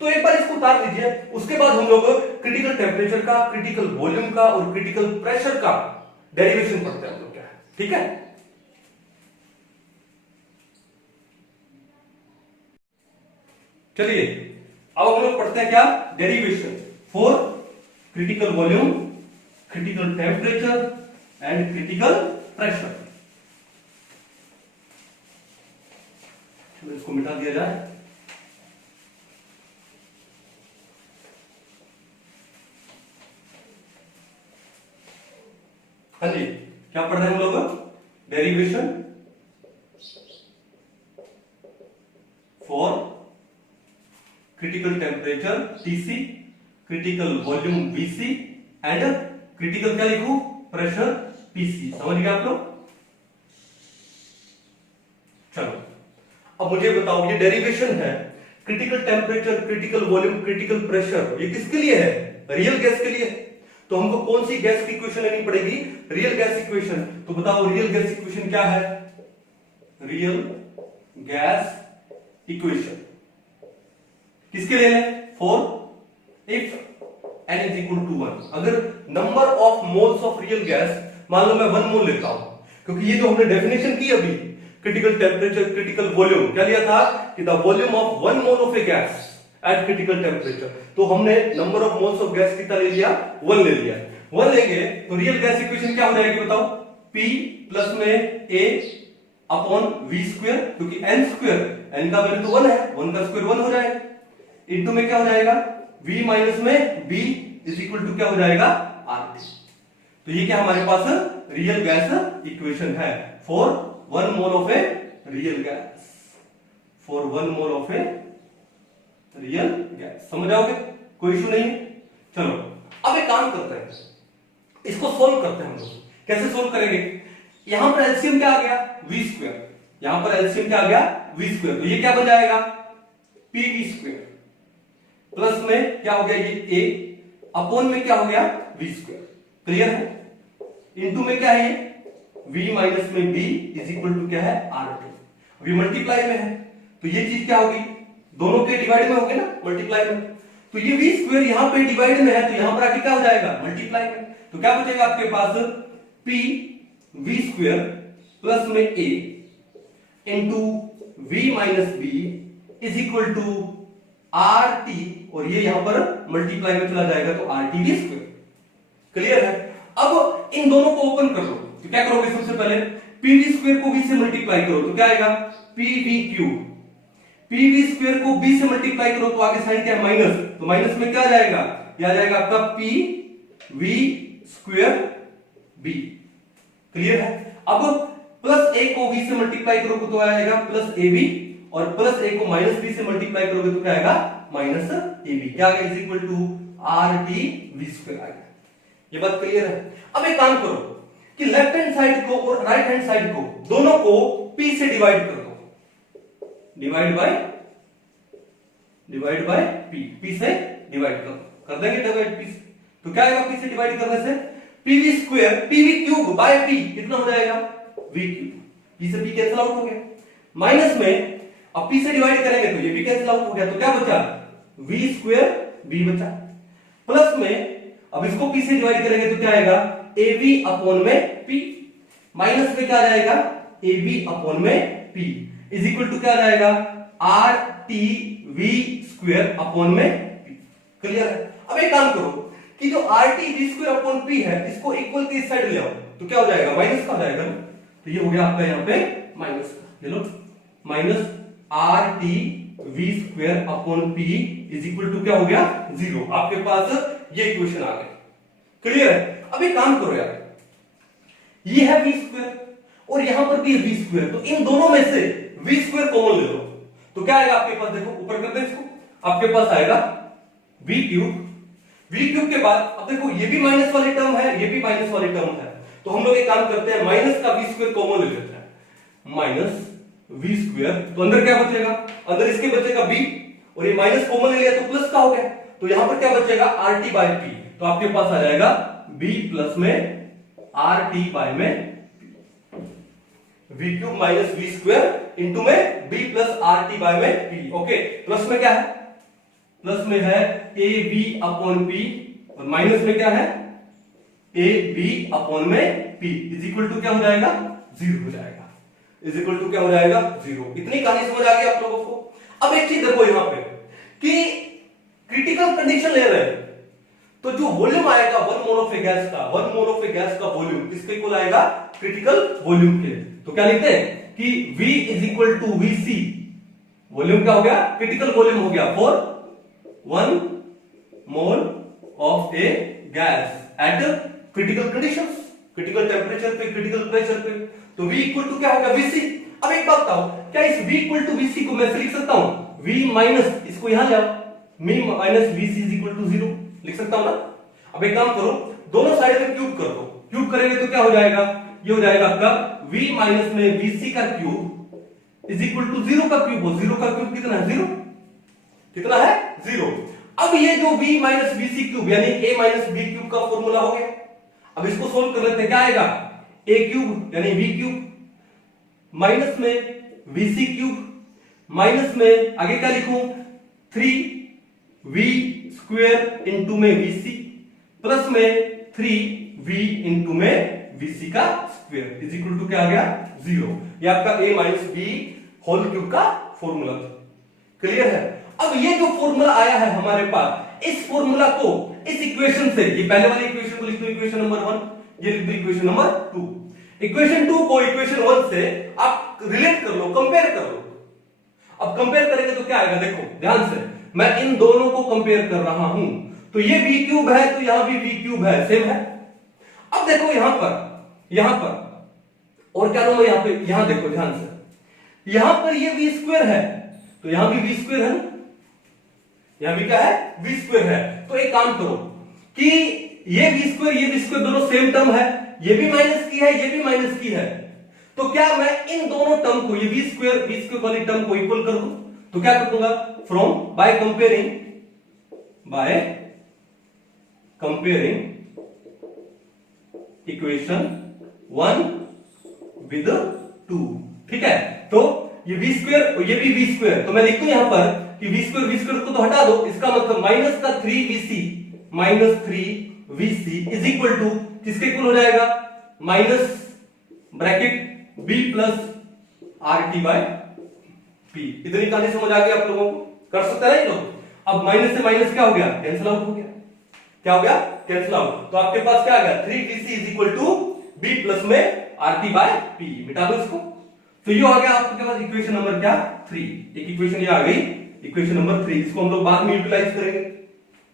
तो एक बार इसको उतार लीजिए, उसके बाद हम लोग क्रिटिकल टेम्परेचर का, क्रिटिकल वॉल्यूम का और क्रिटिकल प्रेशर का डेरिवेशन पढ़ते हैं हम लोग, क्या है, ठीक है। चलिए अब हम लोग पढ़ते हैं क्या, derivation for critical volume, critical temperature and critical pressure. चलो इसको मिटा दिया जाए। हाँ जी, क्या पढ़ रहे हैं हम लोग, derivation for critical temperature TC, critical volume VC and critical क्या लिखूं, प्रेशर PC। समझ गए आप लोग। चलो अब मुझे बताओ, ये डेरिवेशन है, critical temperature, critical volume, critical pressure, ये किसके लिए है, रियल गैस के लिए। तो हमको कौन सी गैस की इक्वेशन लेनी पड़ेगी, रियल गैस इक्वेशन। तो बताओ रियल गैस इक्वेशन क्या है, रियल गैस इक्वेशन किसके लिए है, for if n is equal to 1। अगर number of moles of real gas, मान लो मैं 1 मोल लेता हूं, क्योंकि ये जो हमने डेफिनेशन की अभी, क्रिटिकल टेम्परेचर, क्रिटिकल वॉल्यूम, क्या लिया था कि the volume of 1 mole of a gas at critical temperature. तो हमने number of moles of gas कितना ले लिया, 1 ले लिया। 1 लेंगे तो रियल गैस इक्वेशन क्या हो जाएगी बताओ, P प्लस में A अपॉन V स्क्वायर, क्योंकि n स्क्वायर, n का वैल्यू तो 1 है, 1 का स्क्वायर 1 हो जाएगा, इनटू में क्या हो जाएगा V माइनस में B इज इक्वल टू क्या हो जाएगा RT। तो ये क्या हमारे पास रियल गैस इक्वेशन है for 1 mole of a real gas, for 1 mole of a real gas. समझ आओगे, कोई इशू नहीं है। चलो अब एक काम करते हैं, इसको सोल्व करते हैं हम लोग। कैसे सोल्व करेंगे, यहां पर एलसीएम क्या आ गया v स्क्वायर, यहां पर एलसीएम क्या आ गया v स्क्वायर, तो ये क्या बन जाएगा pv स्क्वायर प्लस में क्या हो गया ये a अपॉन में क्या हो गया v स्क्वायर। क्लियर है, इनटू में क्या है ये v माइनस में b इज इक्वल टू क्या है RT। अभी मल्टीप्लाई में है तो ये चीज क्या होगी, दोनों के डिवाइड में होंगे ना मल्टीप्लाई में, तो ये v स्क्वायर यहां पे डिवाइड में है तो यहां पर आके क्या हो जाएगा मल्टीप्लाई में। तो क्या बचेगा आपके पास p v स्क्वायर प्लस में a into v minus b is equal to RT, और ये यहां पर मल्टीप्लाई में चला जाएगा तो RT v स्क्वायर। क्लियर है, अब इन दोनों को ओपन कर लो तो क्या करोगे, सबसे पहले pv स्क्वायर को v से मल्टीप्लाई करो तो क्या आएगा pv क्यूब, pv स्क्वायर को b से मल्टीप्लाई करो तो आगे साइन क्या है माइनस, तो माइनस में क्या आ जाएगा, ये आ जाएगा आपका p v square b। Clear है, अब प्लस a को v से मल्टीप्लाई करोगे तो आएगा प्लस ab, और प्लस a को माइनस b से मल्टीप्लाई करोगे तो क्या आएगा माइनस ab, क्या आएगा is equal to RT v square आएगा। ये बात क्लियर है। अब एक काम करो कि लेफ्ट हैंड साइड को और राइट हैंड साइड को दोनों को p से डिवाइड कर दो, डिवाइड बाय p से डिवाइड कर देंगे डिवाइड p से, तो क्या आएगा p से डिवाइड करने से pv square pv cube by p कितना हो जाएगा v क्यूब, p से p कैंसिल आउट हो गया, माइनस में अब p से डिवाइड करेंगे तो ये भी कैंसिल आउट हो गया, तो क्या बचा v स्क्वायर b बचा, प्लस में अब इसको p से डिवाइड करेंगे तो क्या आएगा ab अपॉन में p, माइनस में क्या आ जाएगा ab अपॉन में p इज इक्वल टू क्या आ जाएगा RT v स्क्वायर अपॉन में p। क्लियर है, अब एक काम करो कि जो RT v square upon p है इसको इक्वल के इस साइड ले आओ तो क्या हो जाएगा माइनस का हो जाएगा ना, तो ये हो गया आपका यहाँ पे माइनस का, ले लो minus RT v square upon p is equal to क्या हो गया 0। आपके पास ये इक्वेशन आ गई। क्लियर है, अब एक काम करो यार, ये है v स्क्वायर और यहां पर भी v स्क्वायर, तो इन दोनों में से v स्क्वायर कॉमन ले लो तो क्या आएगा आपके पास, देखो ऊपर कर दे इसको, आपके पास आएगा v क्यूब, v क्यूब के बाद अब देखो ये भी माइनस वाली टर्म है, ये भी माइनस वाली टर्म है, तो हम लोग एक काम करते हैं माइनस का v स्क्वायर कॉमन ले लेते हैं, माइनस v स्क्वायर, तो अंदर क्या बचेगा, अंदर इसके बचेगा b, और ये माइनस कॉमन ले लिया तो प्लस का हो गया, तो यहां पर क्या बचेगा RT बाय p, तो आपके पास आ जाएगा b प्लस में RT बाय में v cube minus v square into में b प्लस RT बाय में p। ओके, प्लस में क्या है, प्लस में है ab अपॉन p, और माइनस में क्या है ab अपॉन में p इज इक्वल टू क्या हो जाएगा 0 हो जाएगा, इज इक्वल टू क्या हो जाएगा 0। इतनी कहानी समझ आ गई आप लोगों को। अब एक चीज देखो यहां पे कि क्रिटिकल कंडीशन ले रहे हैं तो जो वॉल्यूम आएगा 1 मोल ऑफ ए गैस का, 1 मोल ऑफ ए गैस का वॉल्यूम किसके इक्वल आएगा क्रिटिकल वॉल्यूम के, तो क्या लिखते हैं कि V is equal to VC, volume क्या हो गया क्रिटिकल वॉल्यूम हो गया for 1 mole of a gas at critical conditions, critical temperature पे, क्रिटिकल प्रेशर पे, तो V इक्वल टू क्या होगा VC। अब एक बात बताओ, क्या इस V इक्वल टू VC को मैं लिख सकता हूं V माइनस, इसको यहां ले आओ, V minus VC is equal to 0 लिख सकता हूं ना। अब एक काम करो, दोनों साइड में क्यूब कर दो, क्यूब करेंगे तो क्या हो जाएगा, ये हो जाएगा आपका V माइनस में VC का क्यूब इज इक्वल टू 0 का क्यूब हो, 0 का क्यूब कितना है 0, कितना है 0। अब ये जो V माइनस VC क्यूब यानी A माइनस B क्यूब का फॉर्मूला हो गया। अब इसको सोल्व कर लेते हैं, क्या आएगा A क्यूब यानी V क्यूब माइनस में VC क्यूब, माइनस में आगे क्या लिखूं 3V स्क्वायर इंटू में VC प्लस में 3V इंटू में VC का स्क्वायर इज इक्वल टू क्या आ गया 0। ये आपका A minus B whole cube का फॉर्मूला था। क्लियर है। अब ये जो फॉर्मूला आया है हमारे पास, इस फॉर्मूला को इस इक्वेशन से, ये पहले वाली इक्वेशन को लिख दो इक्वेशन नंबर 1, ये लिख दो इक्वेशन नंबर 2। इक्वेशन 2 को इक्वेशन 1 से आप रिलेट कर लो, कंपेयर कर लो। अब कंपेयर करेंगे तो क्या आएगा, देखो ध्यान से, मैं इन दोनों को कंपेयर कर रहा हूं, तो ये v क्यूब है तो यहां भी v क्यूब है, सेम है। अब देखो यहां पर और क्या लूं मैं यहां पे, यहां देखो ध्यान से, यहां पर ये v स्क्वायर है तो यहां भी v स्क्वायर है ना, यहां भी क्या है, v स्क्वायर है। तो एक काम करो कि ये v स्क्वायर दोनों सेम टर्म है, ये भी माइनस की है, ये भी माइनस की है, तो क्या मैं इन दोनों टर्म को, ये v स्क्वायर वाली टर्म को इक्वल कर दूं, तो क्या कर दूंगा, from by comparing equation 1 with 2, ठीक है। तो ये v स्क्वायर और ये भी v स्क्वायर, तो मैं लिख दूं यहां पर कि v स्क्वायर को तो हटा दो, इसका मतलब माइनस का 3vc इज इक्वल टू किसके इक्वल हो जाएगा, minus bracket b plus RT by p। इतनी कहानी समझ आ गई आप लोगों को, कर सकते हैं ना लोग। अब माइनस से माइनस क्या हो गया, कैंसिल आउट हो गया, क्या हो गया, कैंसिल आउट। तो आपके पास क्या आ गया, 3vc is equal to b plus में RT बाय p, मिटा दो इसको। तो ये आ गया आपके पास इक्वेशन नंबर क्या, 3। एक इक्वेशन ये आ गई, इक्वेशन नंबर 3। इसको हम लोग बाद में यूटिलाइज करेंगे,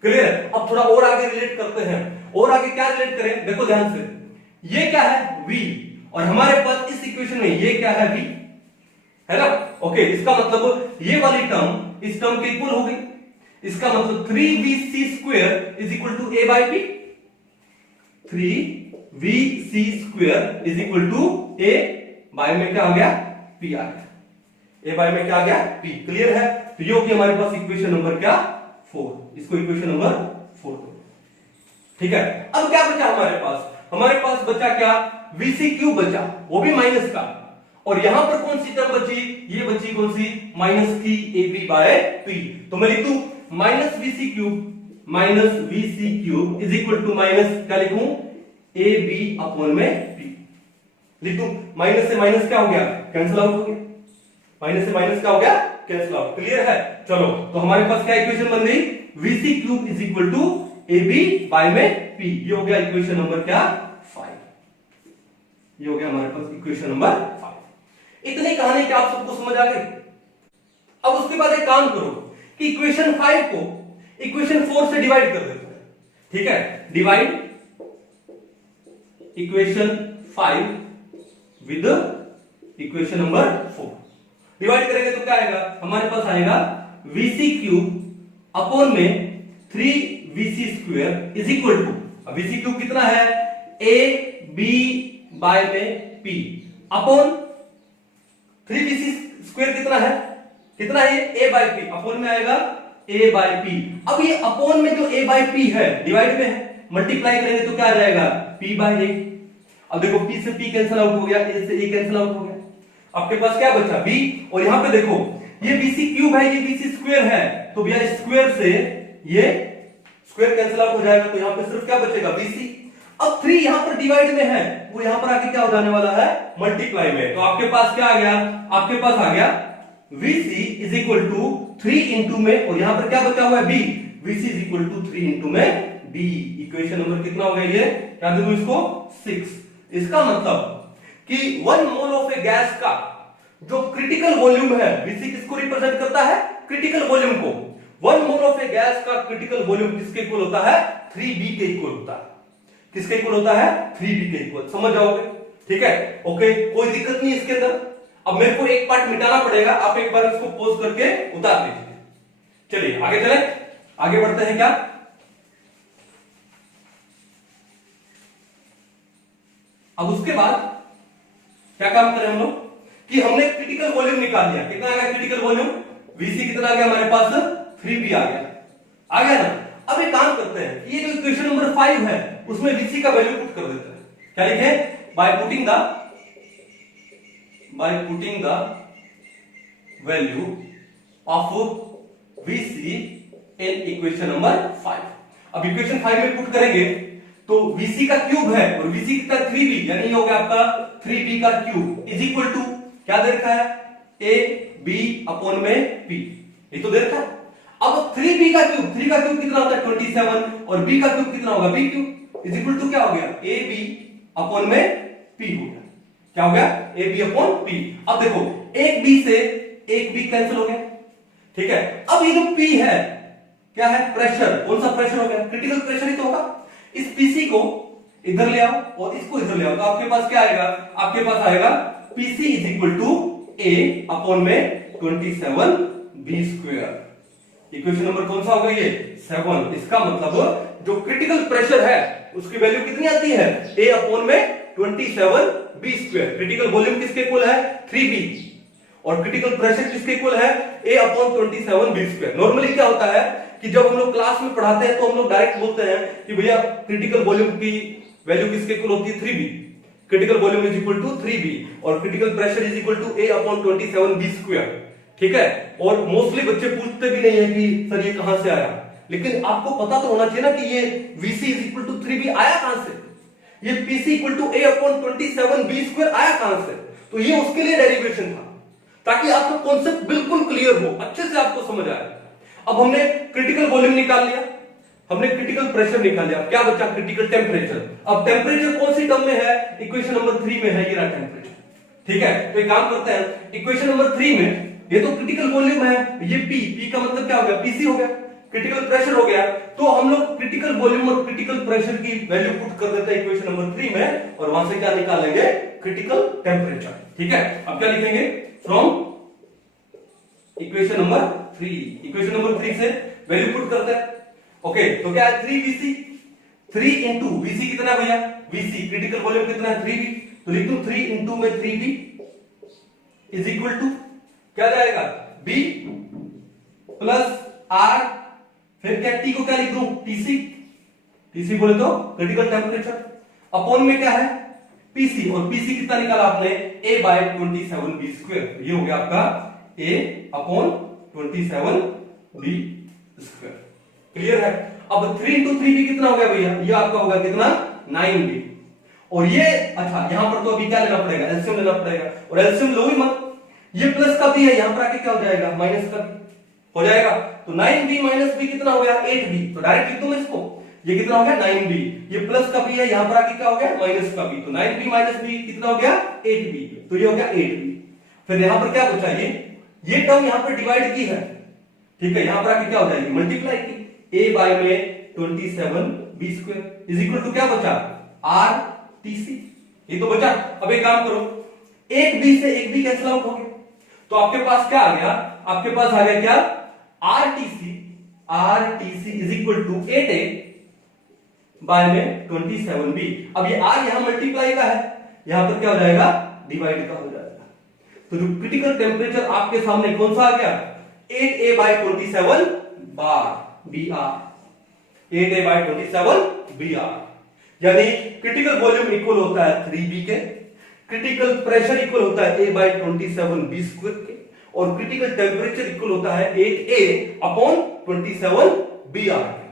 क्लियर है। अब थोड़ा और आगे रिलेट करते हैं, और आगे क्या रिलेट करें, देखो ध्यान से, ये क्या है v, और हमारे पास इस इक्वेशन में ये क्या है v, है ना। ओके, इसका मतलब ये वाली टर्म इस टर्म के इक्वल हो गई, इसका मतलब 3vc square is equal to a by p, 3vc square is equal to a by में क्या आ गया, p आ गया, a बाय में क्या आ गया, p, क्लियर है। तो ये होगी हमारे पास इक्वेशन नंबर क्या, 4। इसको इक्वेशन नंबर 4 दो, ठीक है। अब क्या बचा हमारे पास बचा क्या, vc क्यूब बचा, वो भी माइनस का, और यहां पर कौन सी टर्म बची, ये बची कौन सी, माइनस की ab बाय p। तो मैं लिख दूं minus vc cube is equal to minus क्या लिखूं, ab अपॉन में p लिख दूं। माइनस से माइनस क्या हो गया, कैंसिल आउट हो गया, माइनस से माइनस क्या हो गया, कैंसिल आउट, क्लियर है। चलो, तो हमारे पास क्या इक्वेशन बन गई, vc cube is equal to ab by में p। ये हो गया इक्वेशन नंबर क्या, 5। ये हो गया हमारे पास इक्वेशन नंबर 5। इतनी कहानी क्या आप सबको समझ आ गई। अब उसके बाद एक काम करो कि इक्वेशन 5 को इक्वेशन 4 से डिवाइड कर देते हैं, ठीक है। Divide equation 5 with equation number 4, divide करेंगे तो क्या आएगा, हमारे पास आएगा vc क्यूब अपॉन में 3vc square is equal to, अब vc क्यूब कितना है, ab बाय में p अपॉन 3vc स्क्वायर कितना है a बाय p, अपॉन में आएगा a बाय p। अब ये अपॉन में जो a बाय p है डिवाइड में है, मल्टीप्लाई करेंगे तो क्या आ जाएगा, p बाय a। अब देखो p से p कैंसिल आउट हो गया, a से a कैंसिल आउट हो गया, आपके पास क्या बचा b, और यहां पे देखो ये vc क्यूब है, ये vc स्क्वायर है, तो भैया स्क्वायर से ये स्क्वायर कैंसिल आउट हो जाएगा, तो यहां पे सिर्फ क्या बचेगा, vc। अब 3 यहां पर डिवाइड में है, वो यहां पर आके क्या हो जाने वाला है, मल्टीप्लाई में। तो आपके पास क्या आ गया, आपके पास आ गया vc is equal to 3 into में, और यहां पर क्या बचा हुआ है b, vc is equal to 3 into में b। इक्वेशन नंबर कितना हो गया, ये क्या दे दूं इसको, 6। इसका मतलब कि 1 मोल ऑफ ए गैस का जो क्रिटिकल वॉल्यूम है, vc किसको रिप्रेजेंट करता है, क्रिटिकल वॉल्यूम को। 1 मोल ऑफ ए गैस का क्रिटिकल वॉल्यूम किसके इक्वल होता है, 3b के इक्वल होता है। किसके इक्वल होता है, 3b के इक्वल, समझ जाओगे, ठीक है। ओके, कोई दिक्कत नहीं इसके अंदर। अब मेरे को एक पार्ट मिटाना पड़ेगा, आप एक बार इसको पॉज करके उतार लीजिए। चलिए आगे चले, आगे बढ़ते हैं क्या। अब उसके बाद क्या काम करें हम लोग कि हमने क्रिटिकल वॉल्यूम निकाल लिया, कितना आ गया क्रिटिकल वॉल्यूम, vc कितना आ गया हमारे पास, 3b आ गया ना। अब एक काम करते हैं, ये जो इक्वेशन नंबर 5 है उसमें vc का वैल्यू पुट कर देते हैं। क्या लिखे, by putting the value of vc in equation number 5। अब इक्वेशन 5 में पुट करेंगे तो vc का क्यूब है और vc कितना 3b, यानी ये हो गया आपका 3b का क्यूब इज इक्वल टू क्या दे रखा है, a b अपॉन में p, ये तो दे रखा है। अब 3b का क्यूब, 3 का क्यूब कितना होता है 27, और b का क्यूब कितना होगा b cube is equal to क्या हो गया ab अपॉन में p हो गया। क्या हो गया ab अपॉन p। अब देखो एक b से एक b कैंसिल हो गया, ठीक है। अब ये जो p है क्या है प्रेशर, कौन सा प्रेशर हो गया क्रिटिकल प्रेशर ही तो होगा। इस pc को इधर ले आओ और इसको इधर ले आओ, तो आपके पास क्या आएगा, आपके पास आएगा pc is equal to a upon में 27b स्क्वायर। इक्वेशन नंबर कौन सा होगा ये 7। इसका मतलब जो क्रिटिकल प्रेशर है उसकी वैल्यू कितनी आती है a अपॉन में 27b स्क्वायर। क्रिटिकल वॉल्यूम किसके इक्वल है 3b, और क्रिटिकल प्रेशर किसके इक्वल है a upon 27b square. Normally क्या होता है कि जब हम लोग क्लास में पढ़ाते हैं तो हम लोग डायरेक्ट बोलते हैं कि भैया क्रिटिकल वॉल्यूम की वैल्यू किसके इक्वल होती है 3b, critical volume is equal to 3b और critical pressure is equal to a upon 27b square, ठीक है। और मोस्टली बच्चे पूछते भी नहीं है कि सर ये कहां से आया, लेकिन आपको पता तो होना चाहिए ना कि ये vc is equal to 3b आया कहां से, ये pc equal to a upon 27b square आया कहां से। तो ये उसके लिए डेरिवेशन था ताकि आपको कॉन्सेप्ट बिल्कुल क्लियर हो, अच्छे से आपको समझ आए। अब हमने क्रिटिकल वॉल्यूम निकाल लिया, हमने क्रिटिकल प्रेशर निकाल लिया, क्या बचा क्रिटिकल टेम्परेचर। अब टेम्परेचर कौन सी टर्म में है इक्वेशन नंबर 3 में है, ये रहा टेम्परेचर, ठीक है। तो एक काम करते हैं इक्वेशन नंबर 3 में ये तो क्रिटिकल वॉल्यूम है, ये p का मतलब क्या हो गया pc हो गया, क्रिटिकल प्रेशर हो गया। तो हम लोग क्रिटिकल वॉल्यूम और क्रिटिकल प्रेशर की वैल्यू पुट कर देते हैं इक्वेशन नंबर 3 में, और वहां से क्या निकालेंगे क्रिटिकल टेम्परेचर, ठीक है। अब क्या लिखेंगे from equation number 3, equation number 3 से वैल्यू पुट करते हैं। ओके तो क्या है 3vc, 3 इंटू vc कितना है भैया vc क्रिटिकल वॉल्यूम कितना है 3v, तो लिख दूं 3 इंटू में 3v इज इक्वल टू क्या जाएगा b प्लस r, फिर क्या t को क्या लिख दूं tc, tc बोले तो क्रिटिकल टेम्परेचर, अपॉन में क्या है pc, और pc कितना निकाला आपने a बाय 27b स्क्वायर, ये हो गया आपका a upon 27b square. Clear है। अब 3 इंटू 3b कितना हो गया भैया, ये आपका होगा कितना 9b, और ये अच्छा यहां पर तो अभी क्या लेना पड़ेगा एलसीएम लेना पड़ेगा, और एलसीएम लो ही मत, ये प्लस का भी है यहां पर आके क्या हो जाएगा माइनस का हो जाएगा, तो 9b माइनस b कितना हो गया 8b, तो डायरेक्ट लिख दूं मैं इसको, ये कितना हो गया 9b, ये प्लस का भी है यहां पर आके क्या हो गया माइनस का भी, तो 9b माइनस b कितना हो गया 8b, तो ये हो गया 8b। फिर यहां पर क्या बचा ये टर्म यहां पर डिवाइड की है, ठीक है, यहां पर आके क्या हो जाएगी मल्टीप्लाई की, a बाय में 27b square is equal to क्या बचा r tc, ये तो बचा। अब एक काम करो एक b से एक b कैंसिल आउट हो गया, तो आपके पास क्या आ गया, आपके पास आ गया क्या r tc is equal to 8a by में 27b। अब ये r यहां मल्टीप्लाई का है, यहां पर क्या हो जाएगा डिवाइड का हो जाएगा, तो जो क्रिटिकल टेम्परेचर आपके सामने कौन सा आ गया 8a बाय 27 बार br, 8a बाय 27 br, यानी क्रिटिकल वॉल्यूम इक्वल होता है 3b के, क्रिटिकल प्रेशर इक्वल होता है a बाय 27b स्क्वायर के, और क्रिटिकल टेम्परेचर इक्वल होता है 8a अपॉन 27br के।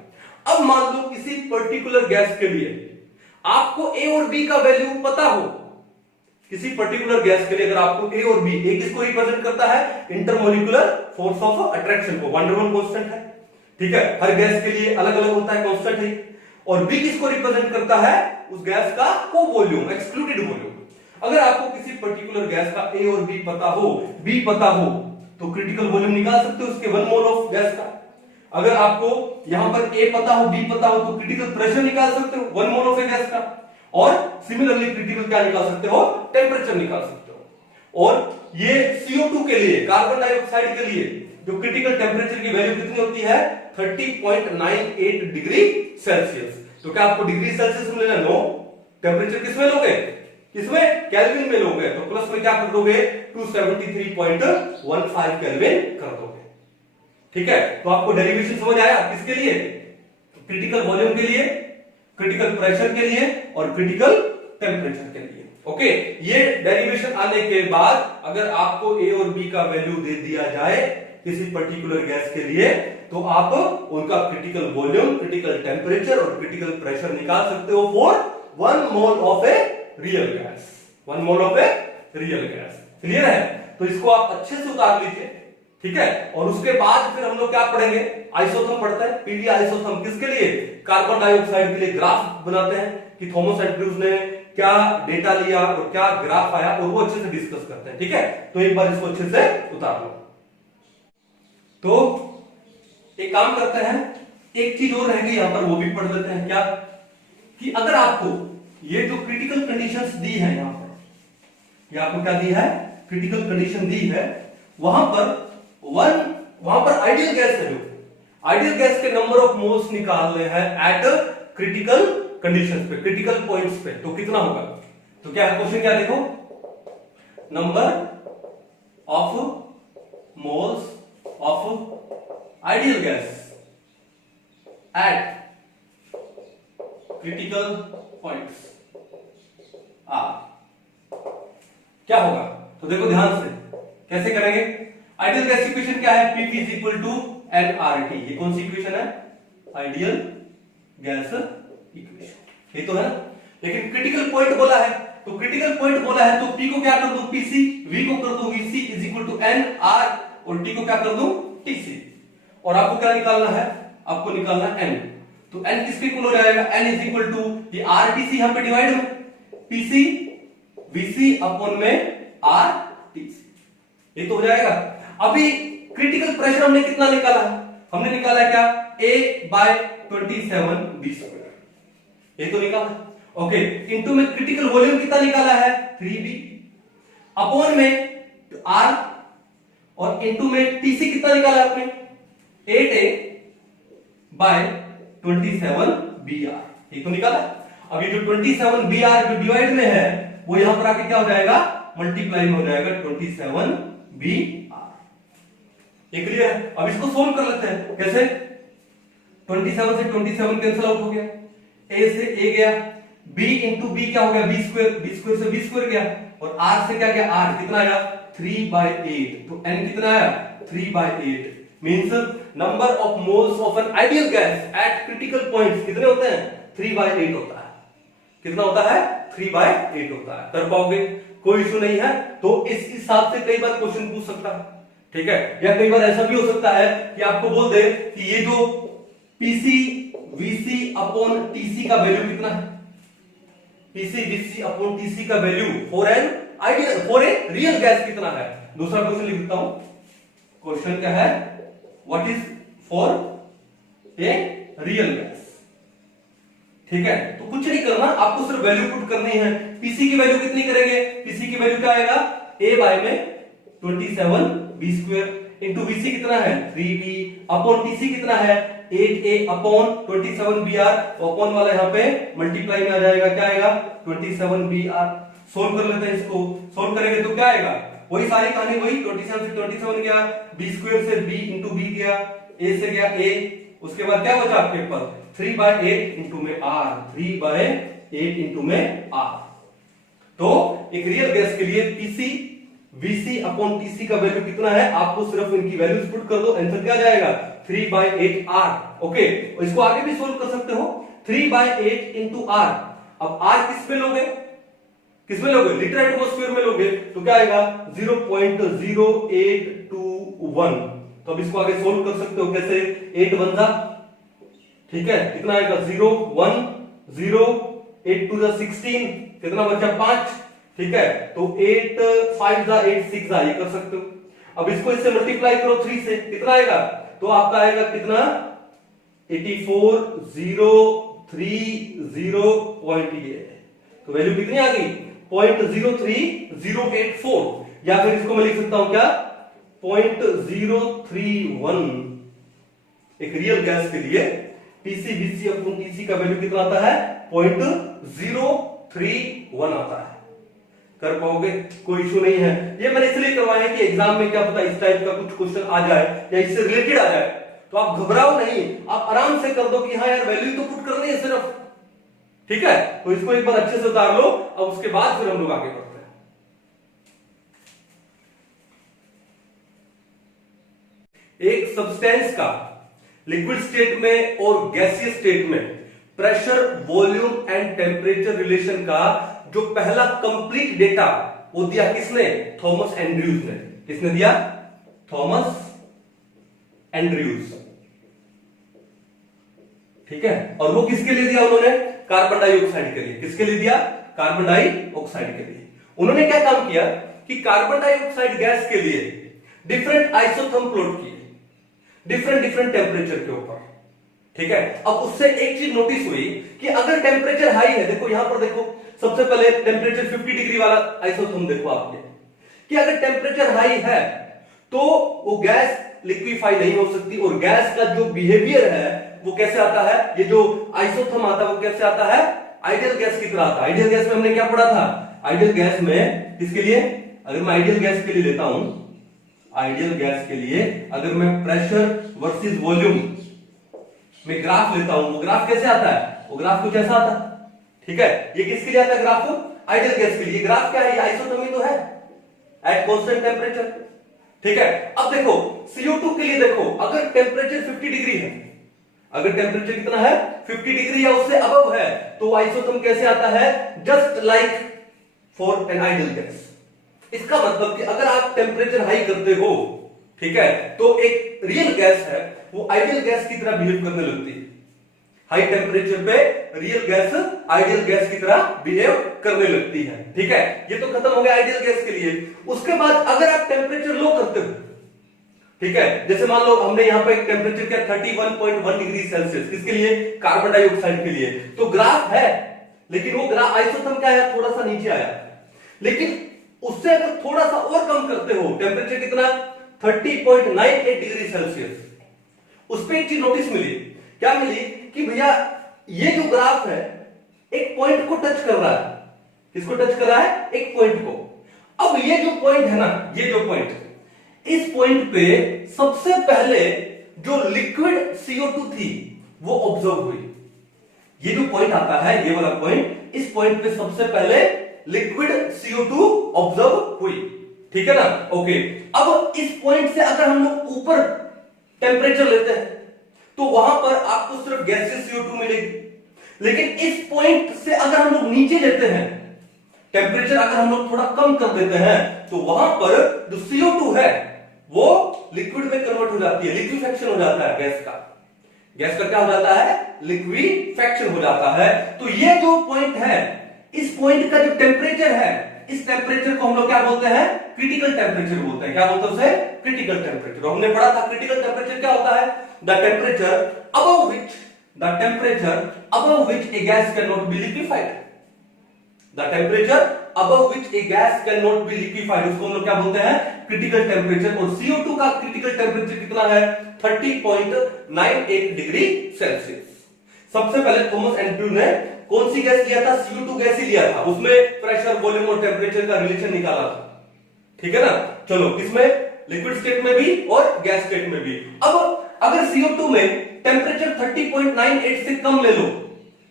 अब मान लो किसी पर्टिकुलर गैस के लिए आपको a और b का वैल्यू पता हो, किसी पर्टिकुलर गैस के लिए अगर आपको a और b, a किसको रिप्रेजेंट करता है इंटरमोलिकुलर फोर्स ऑफ अट्रैक्शन को, वंडर वन कांस्टेंट है, ठीक है, हर गैस के लिए अलग अलग होता है कांस्टेंट है, और b किसको रिप्रेजेंट करता है उस गैस का को वॉल्यूम एक्सक्लूडेड वॉल्यूम। अगर आपको किसी पर्टिकुलर गैस का a और b पता हो तो क्रिटिकल वॉल्यूम निकाल सकते हो उसके 1 मोल ऑफ गैस का। अगर आपको यहां पर a पता हो b पता हो तो क्रिटिकल प्रेशर निकाल सकते हो 1 मोल ऑफ ए गैस का, और सिमिलरली क्रिटिकल क्या निकाल सकते हो टेम्परेचर निकाल सकते हो। और ये CO2 के लिए, कार्बन डाइऑक्साइड के लिए जो क्रिटिकल टेम्परेचर की वैल्यू कितनी होती है 30.98 डिग्री सेल्सियस। तो क्या आपको डिग्री सेल्सियस में लेना, नो, टेम्परेचर किसमें लोगे, किसमें केल्विन में लोगे, तो प्लस में क्या कर दोगे 273.15 केल्विन कर दोगे, ठीक है। तो आपको डेरिवेशन समझ आया किसके लिए, क्रिटिकल वॉल्यूम के लिए, क्रिटिकल प्रेशर के लिए और क्रिटिकल टेम्परेचर के लिए। ओके, ये डेरिवेशन आने के बाद अगर आपको a और b का वैल्यू दे दिया जाए किसी पर्टिकुलर गैस के लिए, तो आप उनका क्रिटिकल वॉल्यूम, क्रिटिकल टेम्परेचर और क्रिटिकल प्रेशर निकाल सकते हो for 1 mole of a real gas, 1 mole of a real gas. Clear है, तो इसको आप अच्छे से उतार लीजिए, ठीक है। और उसके बाद फिर हम लोग क्या पढ़ेंगे, आइसोथर्म पढ़ते हैं, पीवी आइसोथर्म। किसके लिए? कार्बन डाइऑक्साइड के लिए ग्राफ बनाते हैं कि थॉमस एंड्रयूज ने क्या डेटा लिया और क्या ग्राफ आया, और वो अच्छे से डिस्कस करते हैं। ठीक है, तो एक बार इसको अच्छे से उतार लो। तो एक काम करते हैं, एक चीज और रह गई यहां पर, वो भी पढ़ लेते हैं। क्या कि अगर आपको ये जो क्रिटिकल कंडीशंस दी है यहां पर, ये आपको क्या दी है, क्रिटिकल कंडीशन दी है, वहां पर आइडियल गैस है, जो आइडियल गैस के नंबर ऑफ मोल्स निकालने हैं एट क्रिटिकल कंडीशंस पे, क्रिटिकल पॉइंट्स पे, तो कितना होगा? तो क्या है क्वेश्चन, क्या देखो, number of moles of ideal gas at critical points क्या होगा? तो देखो ध्यान से कैसे करेंगे। आइडियल गैस इक्वेशन क्या है? P is equal to nRT। ये कौन सी इक्वेशन है? आइडियल गैस इक्वेशन, ये तो है ना। लेकिन क्रिटिकल पॉइंट बोला है, तो क्रिटिकल पॉइंट बोला है तो P को क्या कर दूं? PC, V को कर दूं VC is equal to nR, और T को क्या कर दूं? TC। और आपको क्या निकालना है? आपको निकालना n। तो n किसके इक्वल हो जाएगा? n इज इक्वल टू ये RTC यहां पे डिवाइड में PC VC अपॉन में RTC, ये तो हो जाएगा। अभी क्रिटिकल प्रेशर हमने कितना निकाला है? हमने निकाला क्या? A/27B², ये तो निकाला। ओके, इनटू में क्रिटिकल वॉल्यूम कितना निकाला है? 3B, अपॉन में R, और इनटू में TC कितना निकाला आपने? 8A/27BR, ये तो निकाला। अभी जो 27BR जो डिवाइड में है, वो यहां पर आके क्या हो जाएगा? मल्टीप्लाई में हो जाएगा 27BR। ये क्लियर है? अब इसको सोल्व कर लेते हैं। कैसे? 27 से 27 कैंसिल आउट हो गया, A से A गया, B इंटू B क्या हो गया? B स्क्वायर से B स्क्वायर गया, और R से क्या गया? R कितना आया? 3/8। तो N कितना आया? 3/8। Means number of moles of an ideal gas at critical points कितने होते हैं? 3/8 होता है। कितना होता है? 3/8 होता है। कर पाओगे? कोई इशू नहीं है। तो इस हिसाब से कई बार क्वेश्चन पूछ सकता है, ठीक है। या कई बार ऐसा भी हो सकता है कि आपको बोल दे कि ये जो PC VC अपॉन TC का वैल्यू कितना है? PC VC अपॉन TC का value for an ideal, for a real gas कितना है? दूसरा क्वेश्चन लिख देता हूं। क्वेश्चन क्या है? What is for a real gas, ठीक है। तो कुछ नहीं करना, आपको सिर्फ वैल्यू पुट करनी है। PC की वैल्यू कितनी करेंगे? PC की वैल्यू क्या आएगा? A बाय में 27B² इंटू VC कितना है? 3B अपॉन TC कितना है? 8A अपॉन 27BR, अपॉन वाला यहाँ पे मल्टीप्लाई में आ जाएगा, क्या आएगा? 27BR। सोल्व कर लेते हैं इसको। सोल्व करेंगे तो क्या आएगा? वही सारी कहानी वही, 27 से 27 गया, B² से B इंटू B गया, A से गया A, उसके बाद क्या बचा आपके पास? 3/8 इंटू में R, 3/8 इंटू में R। तो एक रियल गैस के लिए PC VC अपॉन TC का वैल्यू कितना है? आपको सिर्फ इनकी वैल्यूज पुट कर दो, आंसर क्या जाएगा? 3/8R। ओके, और इसको आगे भी सोल्व कर सकते हो। 3/8 इंटू R। अब R किस में लोगे? किस में लोगे? लीटर एटमॉस्फेयर में लोगे, तो क्या आएगा? 0.0821। तो अब इसको आगे सोल्व कर सकते हो। कैसे? 8 1 जा, ठीक है, कितना आएगा? 0 1 0, 8 2 जा 16, कितना बचा? 5, ठीक है। तो 8 5 जा 8 6 जा, ये कर सकते हो। अब इसको इससे मल्टीप्लाई करो 3 से, कितना आएगा? तो आपका आएगा कितना? 84,030.8। तो वैल्यू कितनी आ गई? 0.03084, या फिर इसको मैं लिख सकता हूं क्या? 0.031। एक रियल गैस के लिए PC VC अपॉन TC का वैल्यू कितना आता है? 0.031 आता है। कर पाओगे? कोई इशू नहीं है। ये मैंने इसलिए करवाया कि एग्जाम में क्या पता इस टाइप का कुछ क्वेश्चन आ जाए या इससे रिलेटेड आ जाए, तो आप घबराओ नहीं, आप आराम से कर दो कि हाँ यार वैल्यू तो पुट करनी है सिर्फ, ठीक है। तो इसको एक बार अच्छे से उतार लो, अब उसके बाद फिर हम लोग आगे बढ़ते हैं। एक सब्सटेंस का लिक्विड स्टेट में और गैसियस स्टेट में pressure, volume and temperature relation का जो पहला कंप्लीट डेटा वो दिया किसने? थॉमस एंड्रयूज ने। किसने दिया? Thomas Andrews. ठीक है, और वो किसके लिए दिया उन्होंने? कार्बन डाइऑक्साइड के लिए। किसके लिए दिया? कार्बन डाइऑक्साइड के लिए। उन्होंने क्या काम किया कि कार्बन डाइऑक्साइड गैस के लिए डिफरेंट आइसोथर्म प्लॉट किए, डिफरेंट डिफरेंट टेम्परेचर के ऊपर। ठीक है, अब उससे एक चीज नोटिस हुई कि अगर टेम्परेचर हाई है, देखो यहां पर देखो, सबसे पहले टेम्परेचर 50 डिग्री वाला आइसोथर्म देखो आपने, कि अगर टेम्परेचर हाई है तो वो गैस लिक्विफाई नहीं हो सकती, और गैस का जो बिहेवियर है वो कैसे आता है, ये जो आइसोथर्म आता है वो कैसे आता है? आइडियल गैस की तरह आता है। आइडियल गैस में हमने क्या पढ़ा था? आइडियल गैस में किसके लिए, अगर मैं आइडियल गैस के लिए लेता हूं, आइडियल गैस के लिए अगर मैं प्रेशर वर्सेस वॉल्यूम में ग्राफ लेता हूं, वो ग्राफ कैसे आता है? वो ग्राफ कुछ ऐसा आता है। ठीक है, ये किसके लिए आता है ग्राफ? आइडियल गैस के लिए। ग्राफ क्या है? ये आइसोथर्म ही तो है एट कांस्टेंट टेम्परेचर। ठीक है, अब देखो CO2 के लिए देखो, अगर टेम्परेचर 50 डिग्री है, अगर टेम्परेचर कितना है? 50 डिग्री या उससे अबव है, तो आइसोथर्म कैसे आता है? Just like for an ideal gas. इसका मतलब कि अगर आप टेम्परेचर हाई करते हो, ठीक है, तो एक रियल गैस है वो आइडियल गैस की तरह बिहेव करने लगती है। हाई टेम्परेचर पे रियल गैस आइडियल गैस की तरह बिहेव करने लगती है। ठीक है, ये तो खत्म हो गया आइडियल गैस के लिए। उसके बाद अगर आप टेम्परेचर लो करते हो, ठीक है, जैसे मान लो हमने यहां पे टेम्परेचर क्या 31.1 डिग्री सेल्सियस, किसके लिए? कार्बन डाइऑक्साइड के लिए। तो ग्राफ है, लेकिन वो ग्राफ आइसोथर्म क्या है? थोड़ा सा नीचे आया। लेकिन उससे अगर थोड़ा सा और कम करते हो, टेम्परेचर कितना? 30.98 डिग्री सेल्सियस, उस पर एक चीज नोटिस मिली। क्या मिली? कि भैया ये जो ग्राफ है एक पॉइंट को टच कर रहा है। किसको टच कर रहा है? एक पॉइंट को। अब ये जो पॉइंट है ना, ये जो पॉइंट, इस पॉइंट पे सबसे पहले जो लिक्विड CO2 थी वो ऑब्जर्व हुई। ये जो पॉइंट आता है, ये वाला पॉइंट, इस पॉइंट पे सबसे पहले लिक्विड CO2 ऑब्जर्व हुई। ठीक है ना? ओके, अब इस पॉइंट से अगर हम लोग ऊपर टेम्परेचर लेते हैं तो वहां पर आपको सिर्फ गैसियस CO2 मिलेगी। लेकिन इस पॉइंट से अगर हम लोग नीचे लेते हैं, टेम्परेचर अगर हम लोग थोड़ा कम कर देते हैं, तो वहां पर जो CO2 है वो लिक्विड में कन्वर्ट हो जाती है, लिक्विफेक्शन हो जाता है गैस का। गैस का क्या हो जाता है? लिक्विफेक्शन हो जाता है। तो ये जो पॉइंट है, इस पॉइंट का जो टेम्परेचर है, इस टेम्परेचर को हम लोग क्या बोलते हैं? क्रिटिकल टेम्परेचर बोलते हैं। क्या बोलते हैं उसे? Critical temperature. हमने पढ़ा था क्रिटिकल टेम्परेचर क्या होता है? The temperature above which a gas cannot be liquefied. The temperature above which a gas cannot be liquefied, उसको हम लोग क्या बोलते हैं? Critical temperature. और CO2 का क्रिटिकल टेम्परेचर कितना है? 30.98 डिग्री सेल्सियस। सबसे पहले थॉमस एंड्रयू ने कौन सी गैस लिया था? CO2 गैस ही लिया था। उसमें प्रेशर, वॉल्यूम और टेम्परेचर का रिलेशन निकाला था। ठीक है ना? चलो, किसमें? लिक्विड स्टेट में भी और गैस स्टेट में भी। अब अगर CO2 में टेम्परेचर 30.98 से कम ले लो,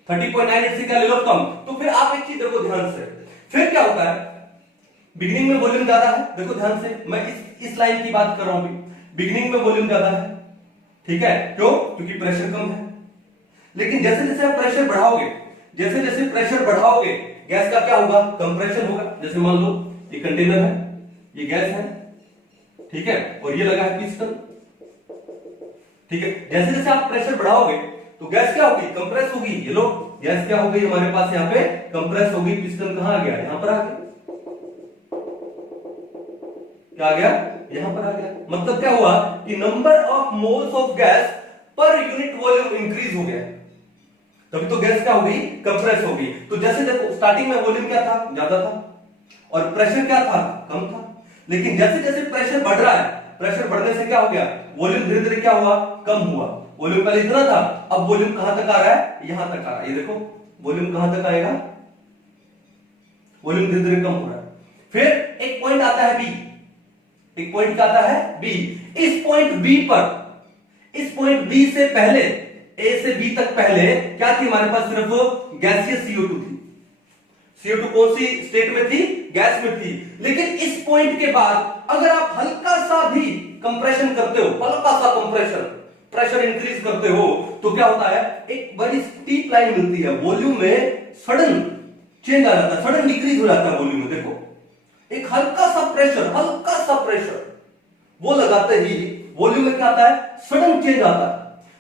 30.98 से क्या ले लो? कम। तो फिर आप एक चीज देखो ध्यान से, फिर क्या होता है? बिगिनिंग में वॉल्यूम ज्यादा है, देखो ध्यान से, मैं इस लाइन की बात कर रहा हूं अभी। बिगिनिंग में वॉल्यूम ज्यादा है, ठीक है, क्यों? क्योंकि प्रेशर कम है। लेकिन जैसे जैसे आप प्रेशर बढ़ाओगे, जैसे जैसे प्रेशर बढ़ाओगे, गैस का क्या होगा? कंप्रेशन होगा। जैसे मान लो ये कंटेनर है, ये गैस है, ठीक है, और ये लगा है पिस्टन। ठीक है, जैसे जैसे आप प्रेशर बढ़ाओगे तो गैस क्या होगी? कंप्रेस होगी। ये लो, गैस क्या हो गई हमारे पास यहाँ पे? कंप्रेस हो गई। पिस्टन कहां आ गया? यहां पर आ गया। क्या आ गया? यहां पर आ गया। मतलब क्या हुआ कि number of moles of gas per unit volume increase हो गया। तभी तो गैस क्या हो गई? कंप्रेस हो गई। तो जैसे देखो स्टार्टिंग में वॉल्यूम क्या था? ज्यादा था, और प्रेशर क्या था? कम था। लेकिन जैसे जैसे प्रेशर बढ़ रहा है, प्रेशर बढ़ने से क्या हो गया? वॉल्यूम धीरे धीरे क्या हुआ? कम हुआ। वॉल्यूम पहले इतना था, अब वॉल्यूम कहां तक आ रहा है? यहां तक आ रहा है। ये देखो वॉल्यूम कहां तक आएगा? वॉल्यूम धीरे धीरे कम हो रहा है। फिर एक पॉइंट आता है बी, एक पॉइंट क्या आता है? बी। इस पॉइंट बी पर, इस पॉइंट बी से पहले, ए से बी तक पहले क्या थी हमारे पास? सिर्फ गैसियस CO2 थी। CO2 कौन सी स्टेट में थी? गैस में थी। लेकिन इस पॉइंट के बाद अगर आप हल्का सा भी कंप्रेशन करते हो, हल्का सा कंप्रेशन, प्रेशर इंक्रीज करते हो, तो क्या होता है? एक बड़ी स्टीप लाइन मिलती है। वॉल्यूम में सडन चेंज आ जाता है, सडन डिक्रीज हो जाता है वॉल्यूम में। देखो एक हल्का सा प्रेशर वो लगाते ही वॉल्यूम में क्या आता है, सडन चेंज आता है।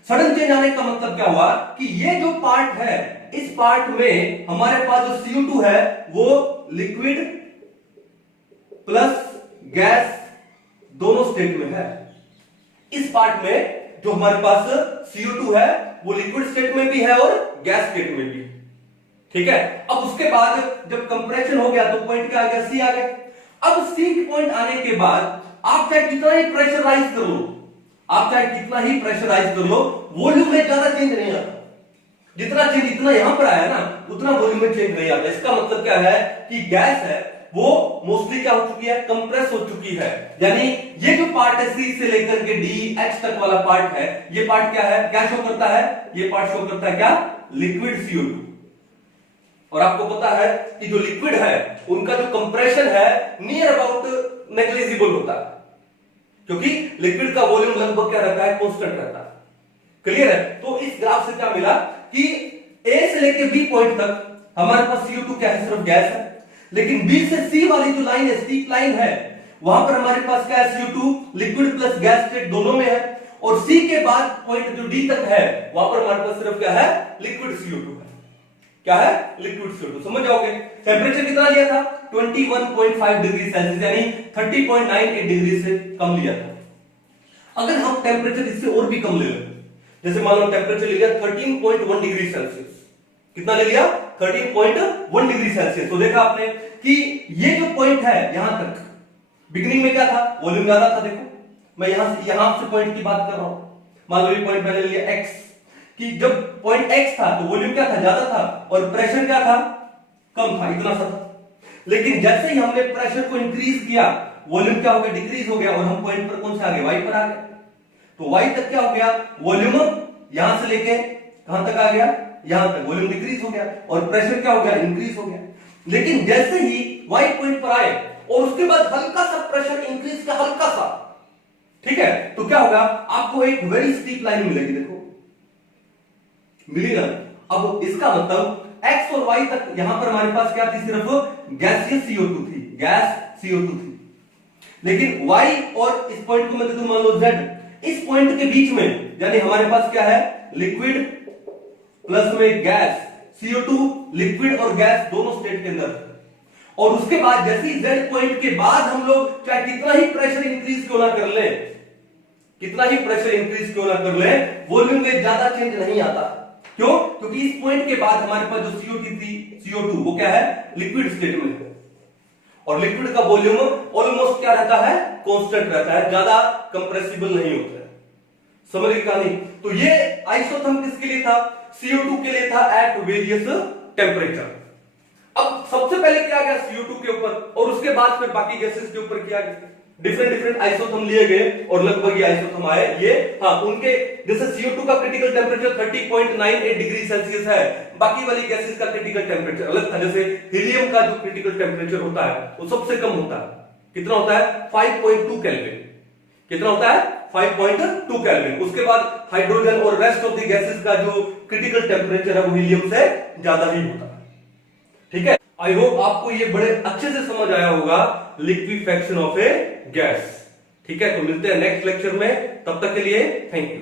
सडन चेंज आने का मतलब क्या हुआ कि ये जो पार्ट है, इस पार्ट में हमारे पास जो CO2 है वो लिक्विड प्लस गैस दोनों स्टेट में है। इस पार्ट में जो हमारे पास CO2 है वो लिक्विड स्टेट में भी है और गैस स्टेट में भी है। ठीक है, अब उसके बाद जब कंप्रेशन हो गया तो पॉइंट क्या आ गया, C आ गया। अब C पॉइंट आने के बाद आप चाहे कितना ही प्रेशराइज कर लो, आप चाहे कितना ही प्रेशराइज कर लो, वॉल्यूम में ज्यादा चेंज नहीं आता। जितना चेंज इतना यहां पर आया ना, उतना वॉल्यूम में चेंज नहीं आता। इसका मतलब क्या है कि गैस है वो मोस्टली क्या हो चुकी है, कंप्रेस हो चुकी है। यानी ये जो पार्ट है C से लेकर के D H तक वाला पार्ट है, ये पार्ट क्या है, क्या शो करता है, ये पार्ट शो करता है क्या, लिक्विड CO2। और आपको पता है कि जो लिक्विड है उनका जो कंप्रेशन है नियर अबाउट नेग्लिजिबल होता है, क्योंकि लिक्विड का वॉल्यूम लगभग क्या रहता है, कांस्टेंट रहता है। क्लियर है। तो इस ग्राफ से क्या मिला कि A से लेके B पॉइंट तक हमारे पास CO2 क्या है, सिर्फ गैस है। लेकिन B से C वाली जो लाइन है, स्टीप लाइन है, वहां पर हमारे पास क्या है, CO2 liquid plus gas state दोनों में है। और C के बाद पॉइंट जो D तक है वहां पर हमारे पास सिर्फ क्या है, लिक्विड CO2 है। क्या है, लिक्विड CO2। समझ जाओगे। टेंपरेचर कितना लिया था, 21.5 डिग्री सेल्सियस, यानी 30.98 डिग्री से कम लिया था। अगर हम टेंपरेचर इससे और भी कम ले लें, जैसे मान लो टेंपरेचर ले लिया 13.1 डिग्री सेल्सियस, कितना ले लिया, 13.1 डिग्री सेल्सियस, तो देखा आपने कि ये जो पॉइंट है यहां तक बिगिनिंग में क्या था, वॉल्यूम ज्यादा था। देखो मैं यहां से पॉइंट की बात कर रहा हूं। मान लो ये पॉइंट मैंने लिया x, कि जब पॉइंट x था तो वॉल्यूम क्या था, ज्यादा था, और प्रेशर क्या था, कम था, इतना सा था। लेकिन जैसे ही हमने प्रेशर को इंक्रीज किया, वॉल्यूम क्या हो गया, डिक्रीज हो गया, और हम पॉइंट पर कौन से आ गए, y पर आ गए। तो y तक क्या हो गया, वॉल्यूम यहां से लेके कहां तक आ गया, यहां तक, वॉल्यूम डिक्रीज हो गया, और प्रेशर क्या हो गया, इंक्रीज हो गया। लेकिन जैसे ही y पॉइंट पर आए और उसके बाद हल्का सा प्रेशर इंक्रीज किया, हल्का सा, ठीक है, तो क्या होगा, आपको एक वेरी स्टीप लाइन मिलेगी। देखो मिली ना। अब इसका मतलब x और y तक यहां पर हमारे पास क्या थी, सिर्फ गैसियस CO2 थी, गैस CO2 थी। लेकिन y और इस पॉइंट को मैं दे दूं मान लो z, इस पॉइंट के बीच में यानी हमारे पास क्या है, लिक्विड प्लस में गैस, CO2 लिक्विड और गैस दोनों स्टेट के अंदर। और उसके बाद जैसे ही z पॉइंट के बाद हम लोग चाहे कितना ही प्रेशर इंक्रीज क्यों ना कर ले, कितना ही प्रेशर इंक्रीज क्यों ना कर ले, वॉल्यूम में ज्यादा चेंज नहीं आता। क्यों, क्योंकि इस पॉइंट के बाद हमारे पास जो CO2 थी, CO2 वो क्या है, लिक्विड स्टेट में है, और लिक्विड का वॉल्यूम ऑलमोस्ट क्या रहता है, कांस्टेंट रहता है, ज्यादा कंप्रेसिबल नहीं होता है। समझ गए कहानी। तो ये आइसोथर्म किसके लिए था, CO2 के लिए था एट वेरियस टेम्परेचर। अब सबसे पहले किया गया CO2 के ऊपर, और उसके बाद फिर बाकी गैसेस के ऊपर किया गया। डिफरेंट आइसोथर्म लिए गए और लगभग ये आइसोथर्म आए। ये हाँ उनके जैसे CO2 का क्रिटिकल टेम्परेचर 30.98 डिग्री सेल्सियस है, बाकी वाली गैसेस का क्रिटिकल टेम्परेचर अलग था। जैसे हीलियम का जो क्रिटिकल टेम्परेचर होता है वो सबसे कम होता है, कितना होता है, 5.2 केल्विन। कितना होता है, 5.2 केल्विन। उसके बाद हाइड्रोजन और रेस्ट ऑफ द गैसेस का जो क्रिटिकल टेम्परेचर है वो हीलियम से ज्यादा ही होता है। ठीक है, आई होप आपको ये बड़े अच्छे से समझ आया होगा लिक्विफेक्शन ऑफ ए गैस। ठीक है, तो मिलते हैं नेक्स्ट लेक्चर में, तब तक के लिए थैंक यू।